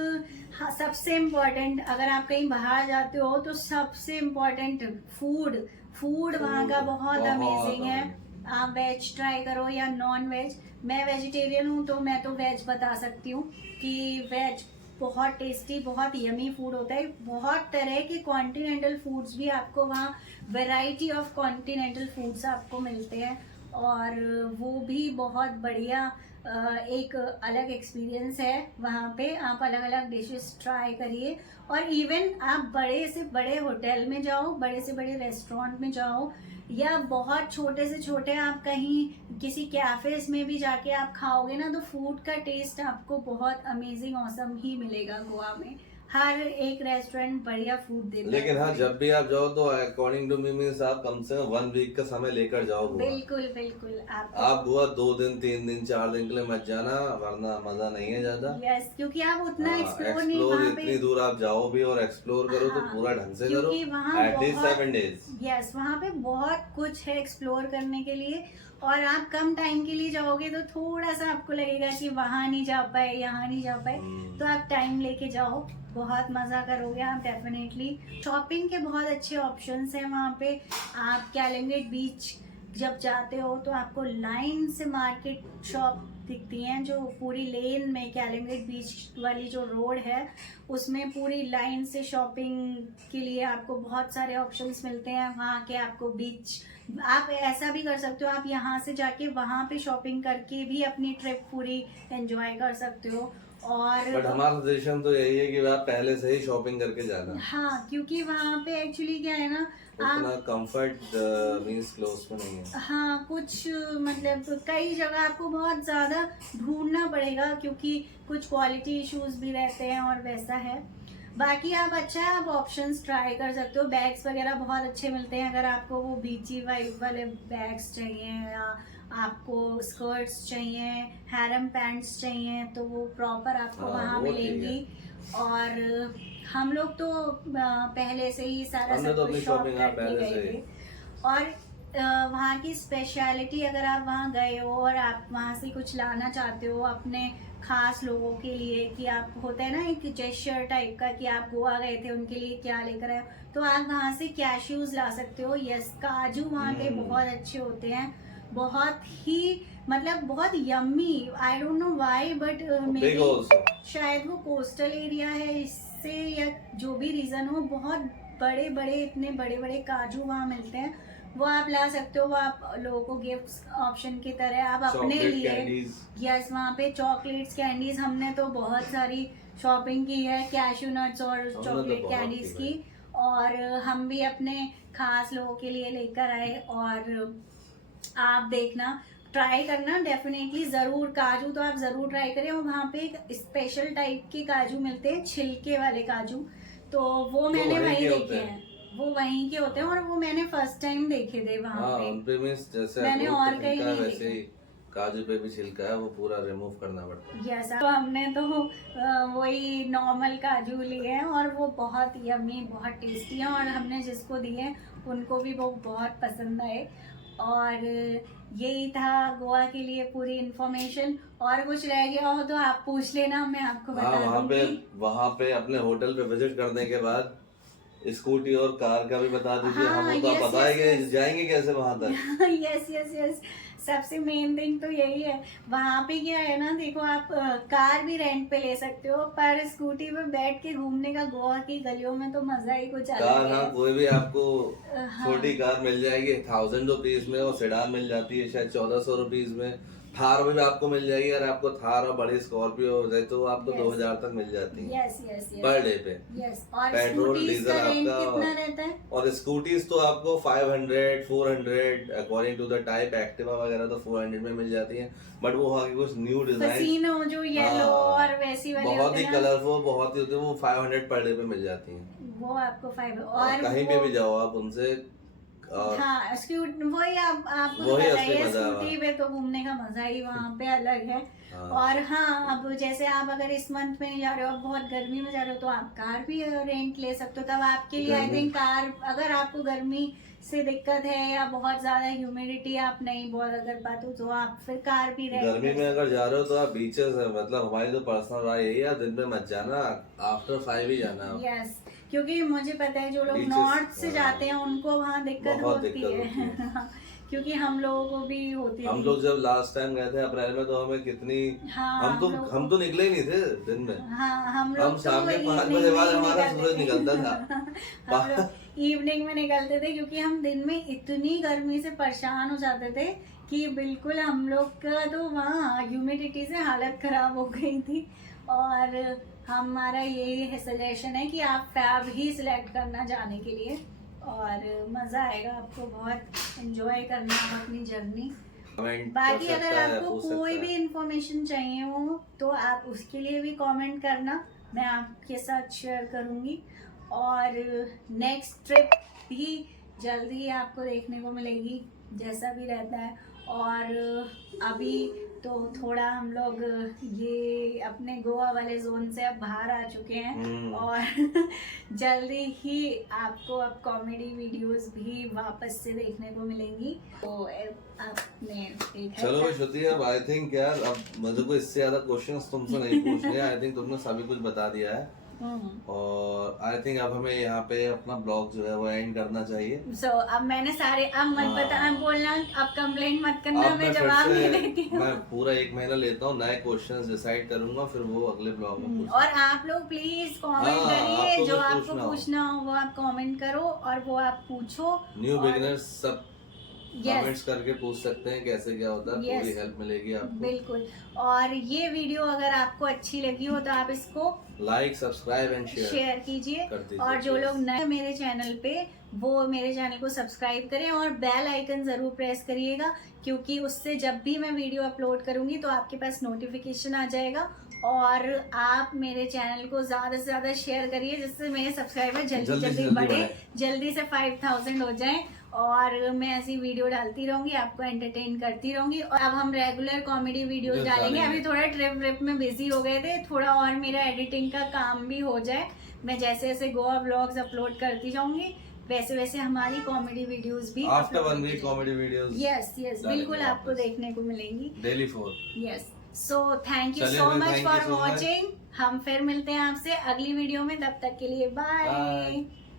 सबसे इम्पोर्टेंट, अगर आप कहीं बाहर जाते हो तो सबसे इम्पोर्टेंट फूड वहाँ का बहुत अमेजिंग है। आप वेज ट्राई करो या नॉन वेज। मैं वेजिटेरियन हूँ तो मैं तो वेज बता सकती हूँ कि वेज बहुत टेस्टी, बहुत यमी फूड होता है। बहुत तरह के कॉन्टिनेंटल फूड्स भी आपको वहाँ, वैरायटी ऑफ कॉन्टिनेंटल फूड्स आपको मिलते हैं, और वो भी बहुत बढ़िया एक अलग एक्सपीरियंस है। वहाँ पे आप अलग अलग डिशेस ट्राई करिए, और इवन आप बड़े से बड़े होटल में जाओ, बड़े से बड़े रेस्टोरेंट में जाओ, या बहुत छोटे से छोटे आप कहीं किसी कैफेज में भी जाके आप खाओगे ना, तो फूड का टेस्ट आपको बहुत अमेजिंग ऑसम ही मिलेगा गोवा में। हर एक रेस्टोरेंट बढ़िया फूड देता है। लेकिन हाँ, जब भी आप जाओ तो अकॉर्डिंग टू मी मीन्स आप कम से कम 1 वीक का समय लेकर जाओ गोवा। बिल्कुल बिल्कुल। आप गोवा 2 दिन 3 दिन 4 दिन के लिए मत जाना, वरना मजा नहीं है ज्यादा। यस, क्योंकि आप उतना एक्सप्लोर नहीं एक्सप्लोर वहाँ इतनी पे। दूर आप जाओ भी और एक्सप्लोर करो तो हाँ, पूरा ढंग से करो, क्योंकि वहाँ एटलीस्ट 7 डेज। यस, वहाँ पे बहुत कुछ है एक्सप्लोर करने के लिए, और आप कम टाइम के लिए जाओगे तो थोड़ा सा आपको लगेगा कि वहाँ नहीं जा पाए, यहाँ नहीं जा पाए। तो आप टाइम लेके जाओ, बहुत मजा करोगे आप डेफिनेटली। शॉपिंग के बहुत अच्छे ऑप्शंस हैं वहाँ पे। आप कैलमगेट बीच जब जाते हो तो आपको लाइन से मार्केट शॉप दिखती हैं, जो पूरी लेन में कैलमगेट बीच वाली जो रोड है उसमें पूरी लाइन से शॉपिंग के लिए आपको बहुत सारे ऑप्शंस मिलते हैं। वहाँ के आपको बीच, आप ऐसा भी कर सकते हो, आप यहाँ से जाके वहाँ पे शॉपिंग करके भी अपनी ट्रिप पूरी एंजॉय कर सकते हो। और बट हमारा सजेशन तो यही है कि आप पहले से ही शॉपिंग करके जाना। हाँ, क्योंकि वहाँ पे एक्चुअली क्या है ना, उतना कंफर्ट मींस क्लोज में नहीं है। हाँ, कुछ मतलब कई जगह आपको बहुत ज्यादा ढूंढना पड़ेगा, क्योंकि कुछ क्वालिटी इश्यूज भी रहते हैं और वैसा है। बाकी आप अच्छा है, आप ऑप्शंस ट्राई कर सकते हो। बैग्स वगैरह बहुत अच्छे मिलते हैं, अगर आपको वो बीची वाइब वाले बैग्स चाहिए या आपको स्कर्ट्स चाहिए, हैरम पैंट्स चाहिए, तो वो प्रॉपर आपको हाँ, वहाँ वो ठीक मिलेंगी। और हम लोग तो पहले से ही सारा हमने सब तो कुछ अपनी शॉप shopping करके पहले गए से ही। थे। और वहाँ की स्पेशलिटी, अगर आप वहाँ गए हो और आप वहाँ से कुछ लाना चाहते हो अपने खास लोगों के लिए, कि आप होता है ना एक जेस्चर टाइप का कि आप गोवा गए थे उनके लिए क्या लेकर आए, तो आप वहाँ से कैश्यूज ला सकते हो। यस, काजू वहाँ के बहुत अच्छे होते हैं, बहुत ही मतलब बहुत yummy. I don't know why, but maybe शायद वो कोस्टल एरिया है इससे, या जो भी रीजन हो, बहुत बड़े बड़े, इतने बड़े बड़े काजू वहाँ मिलते हैं। वो आप ला सकते हो, वो आप लोगों को गिफ्ट ऑप्शन की तरह आप अपने लिए। यस, वहाँ पे चॉकलेट्स, कैंडीज, हमने तो बहुत सारी शॉपिंग की है कैशू नट्स और चॉकलेट कैंडीज की, और हम भी अपने खास लोगों के लिए लेकर आए। और आप देखना, ट्राई करना डेफिनेटली जरूर, काजू तो आप जरूर ट्राई करें। और वहाँ पे एक स्पेशल टाइप के काजू मिलते हैं, छिलके वाले काजू, तो वो मैंने वहीं देखे हैं, वो वहीं के होते हैं, और वो मैंने फर्स्ट टाइम देखे थे वहाँ पे। जैसे मैंने और कहीं नहीं वैसे ही देखे। काजू पे भी छिलका है, वो पूरा रिमूव करना पड़ता है। यस, तो हमने तो वही नॉर्मल काजू लिए हैं, और वो बहुत यमी, बहुत टेस्टी है, और हमने जिसको दिए उनको भी वो बहुत पसंद आए। और यही था गोवा के लिए पूरी इन्फॉर्मेशन। और कुछ रह गया हो तो आप पूछ लेना, मैं आपको बता दूंगी। वहाँ पे अपने होटल पे विजिट करने के बाद स्कूटी और कार का भी बता दीजिए। हाँ, हम तो बताएंगे जाएंगे कैसे वहाँ तक। यस यस यस, सबसे मेन थिंग तो यही है। वहाँ पे क्या है ना, देखो आप कार भी रेंट पे ले सकते हो, पर स्कूटी पे बैठ के घूमने का गोवा की गलियों में तो मजा ही कुछ अलग कार, है। हाँ, कोई भी आपको हाँ। छोटी कार मिल जाएगी 1000 रुपीज में, और सेडान मिल जाती है शायद 1400 रुपीज में। थार भी आपको मिल जाएगी, अगर आपको थार और बड़ी स्कॉर्पियो हो जाए तो आपको 2000 तक मिल जाती है। Yes yes yes, per day पे। यस, और पेट्रोल डीजल कितना आपका, रहता है? और स्कूटीज तो आपको 500 400 according to the type. Activa वगैरह तो 400 में मिल जाती है, बट वो वहाँ की कुछ न्यू डिजाइन जो येलो और वैसी वाली बहुत ही होते हैं ना, कलरफुल बहुत ही होती है, वो 500 पर डे पे मिल जाती है। वो आपको 5 और कहीं पे भी जाओ आप उनसे। हाँ, वही आपको तो वही पता असली ही है, मजा है स्कूटी पे तो घूमने का मजा ही वहाँ पे अलग है। हाँ। और हाँ, अब जैसे आप अगर इस मंथ में जा रहे हो, अब बहुत गर्मी में जा रहे हो, तो आप कार भी रेंट ले सकते हो। तब आपके लिए आई थिंक कार, अगर आपको गर्मी से दिक्कत है या बहुत ज्यादा ह्यूमिडिटी आप नहीं बहुत अगर पाते हो, तो आप फिर कार भी रेंट। गर्मी में अगर जा रहे हो तो आप बीचेस है, मतलब हमारी तो पर्सनल राय यही है, दिन में मत जाना, आफ्टर 5 ही जाना। यस, क्योंकि मुझे पता है जो लोग Beaches, नॉर्थ से जाते हैं उनको वहाँ दिक्कत बहुत होती दिक्कत है। क्योंकि हम लोगों को भी होती हम थी। लोग जब लास्ट टाइम गए थे अप्रैल में, तो हमें कितनी, हाँ, हम तो निकले ही नहीं थे दिन में। हाँ, हम शाम के 5 बजे बाद हमारा सूरज निकलता था। हम लोग इवनिंग में निकलते थे, क्योंकि हम दिन में इतनी गर्मी से परेशान हो जाते थे कि बिल्कुल हम लोग का तो वहाँ ह्यूमिडिटी से हालत खराब हो गई थी। और हमारा यही सजेशन है कि आप फैब ही सिलेक्ट करना जाने के लिए, और मजा आएगा आपको, बहुत एंजॉय करना है अपनी जर्नी। बाकी अगर आपको कोई भी इंफॉर्मेशन चाहिए हो तो आप उसके लिए भी कमेंट करना, मैं आपके साथ शेयर करूंगी। और नेक्स्ट ट्रिप भी जल्दी ही आपको देखने को मिलेगी, जैसा भी रहता है। और अभी तो थोड़ा हम लोग ये अपने गोवा वाले जोन से अब बाहर आ चुके हैं और जल्दी ही आपको अब कॉमेडी वीडियोस भी वापस से देखने को मिलेंगी। तो आपने देखा चलो भाई श्रुति, अब आई थिंक यार अब मुझे को इससे ज्यादा क्वेश्चंस तुमसे नहीं पूछने हैं। आई थिंक तुमने सभी कुछ बता दिया है और आई थिंक अब हमें यहाँ पे अपना ब्लॉग जो है वो एंड करना चाहिए। सो अब मैंने सारे, अब मत बता, अब बोलना, अब कंप्लेंट मत करना, अब मैं जवाब नहीं देती हूँ। मैं पूरा 1 महीना लेता हूँ, नए क्वेश्चंस डिसाइड करूंगा, फिर वो अगले ब्लॉग में पूछूंगा। और आप लोग प्लीज कमेंट हाँ, करिए, आपको जो कुछ आपको पूछना हो। पूछना हो वो आप कमेंट करो और वो आप पूछो। न्यू और- बिगिनर्स सब कमेंट्स करके पूछ सकते हैं कैसे क्या होता है, पूरी हेल्प मिलेगी आपको। बिल्कुल। और ये वीडियो अगर आपको अच्छी लगी हो तो आप इसको लाइक, सब्सक्राइब एंड शेयर कीजिए। कर दीजिए। और जो लोग नए मेरे चैनल पे, वो मेरे चैनल को सब्सक्राइब करें और बेल आइकन जरूर प्रेस करिएगा, क्योंकि उससे जब भी मैं वीडियो अपलोड करूंगी तो आपके पास नोटिफिकेशन आ जाएगा। और आप मेरे चैनल को ज्यादा से ज्यादा शेयर करिए, जिससे मेरे सब्सक्राइबर जल्दी बढ़े, जल्दी से 5000 हो जाएं। और मैं ऐसी वीडियो डालती रहूंगी, आपको एंटरटेन करती रहूंगी। और अब हम रेगुलर कॉमेडी वीडियोस डालेंगे। अभी थोड़ा ट्रिप में बिजी हो गए थे, थोड़ा और मेरा एडिटिंग का काम भी हो जाए। मैं जैसे जैसे गोवा व्लॉग्स अपलोड करती जाऊंगी, वैसे वैसे हमारी कॉमेडी वीडियोस भी after 1 week comedy videos yes बिल्कुल आपको देखने को मिलेंगी daily 4। Yes. So thank you चलिए सो फिर, much thank you for so much. Watching. हम फिर मिलते हैं आपसे अगली वीडियो में, तब तक के लिए बाय। Bye.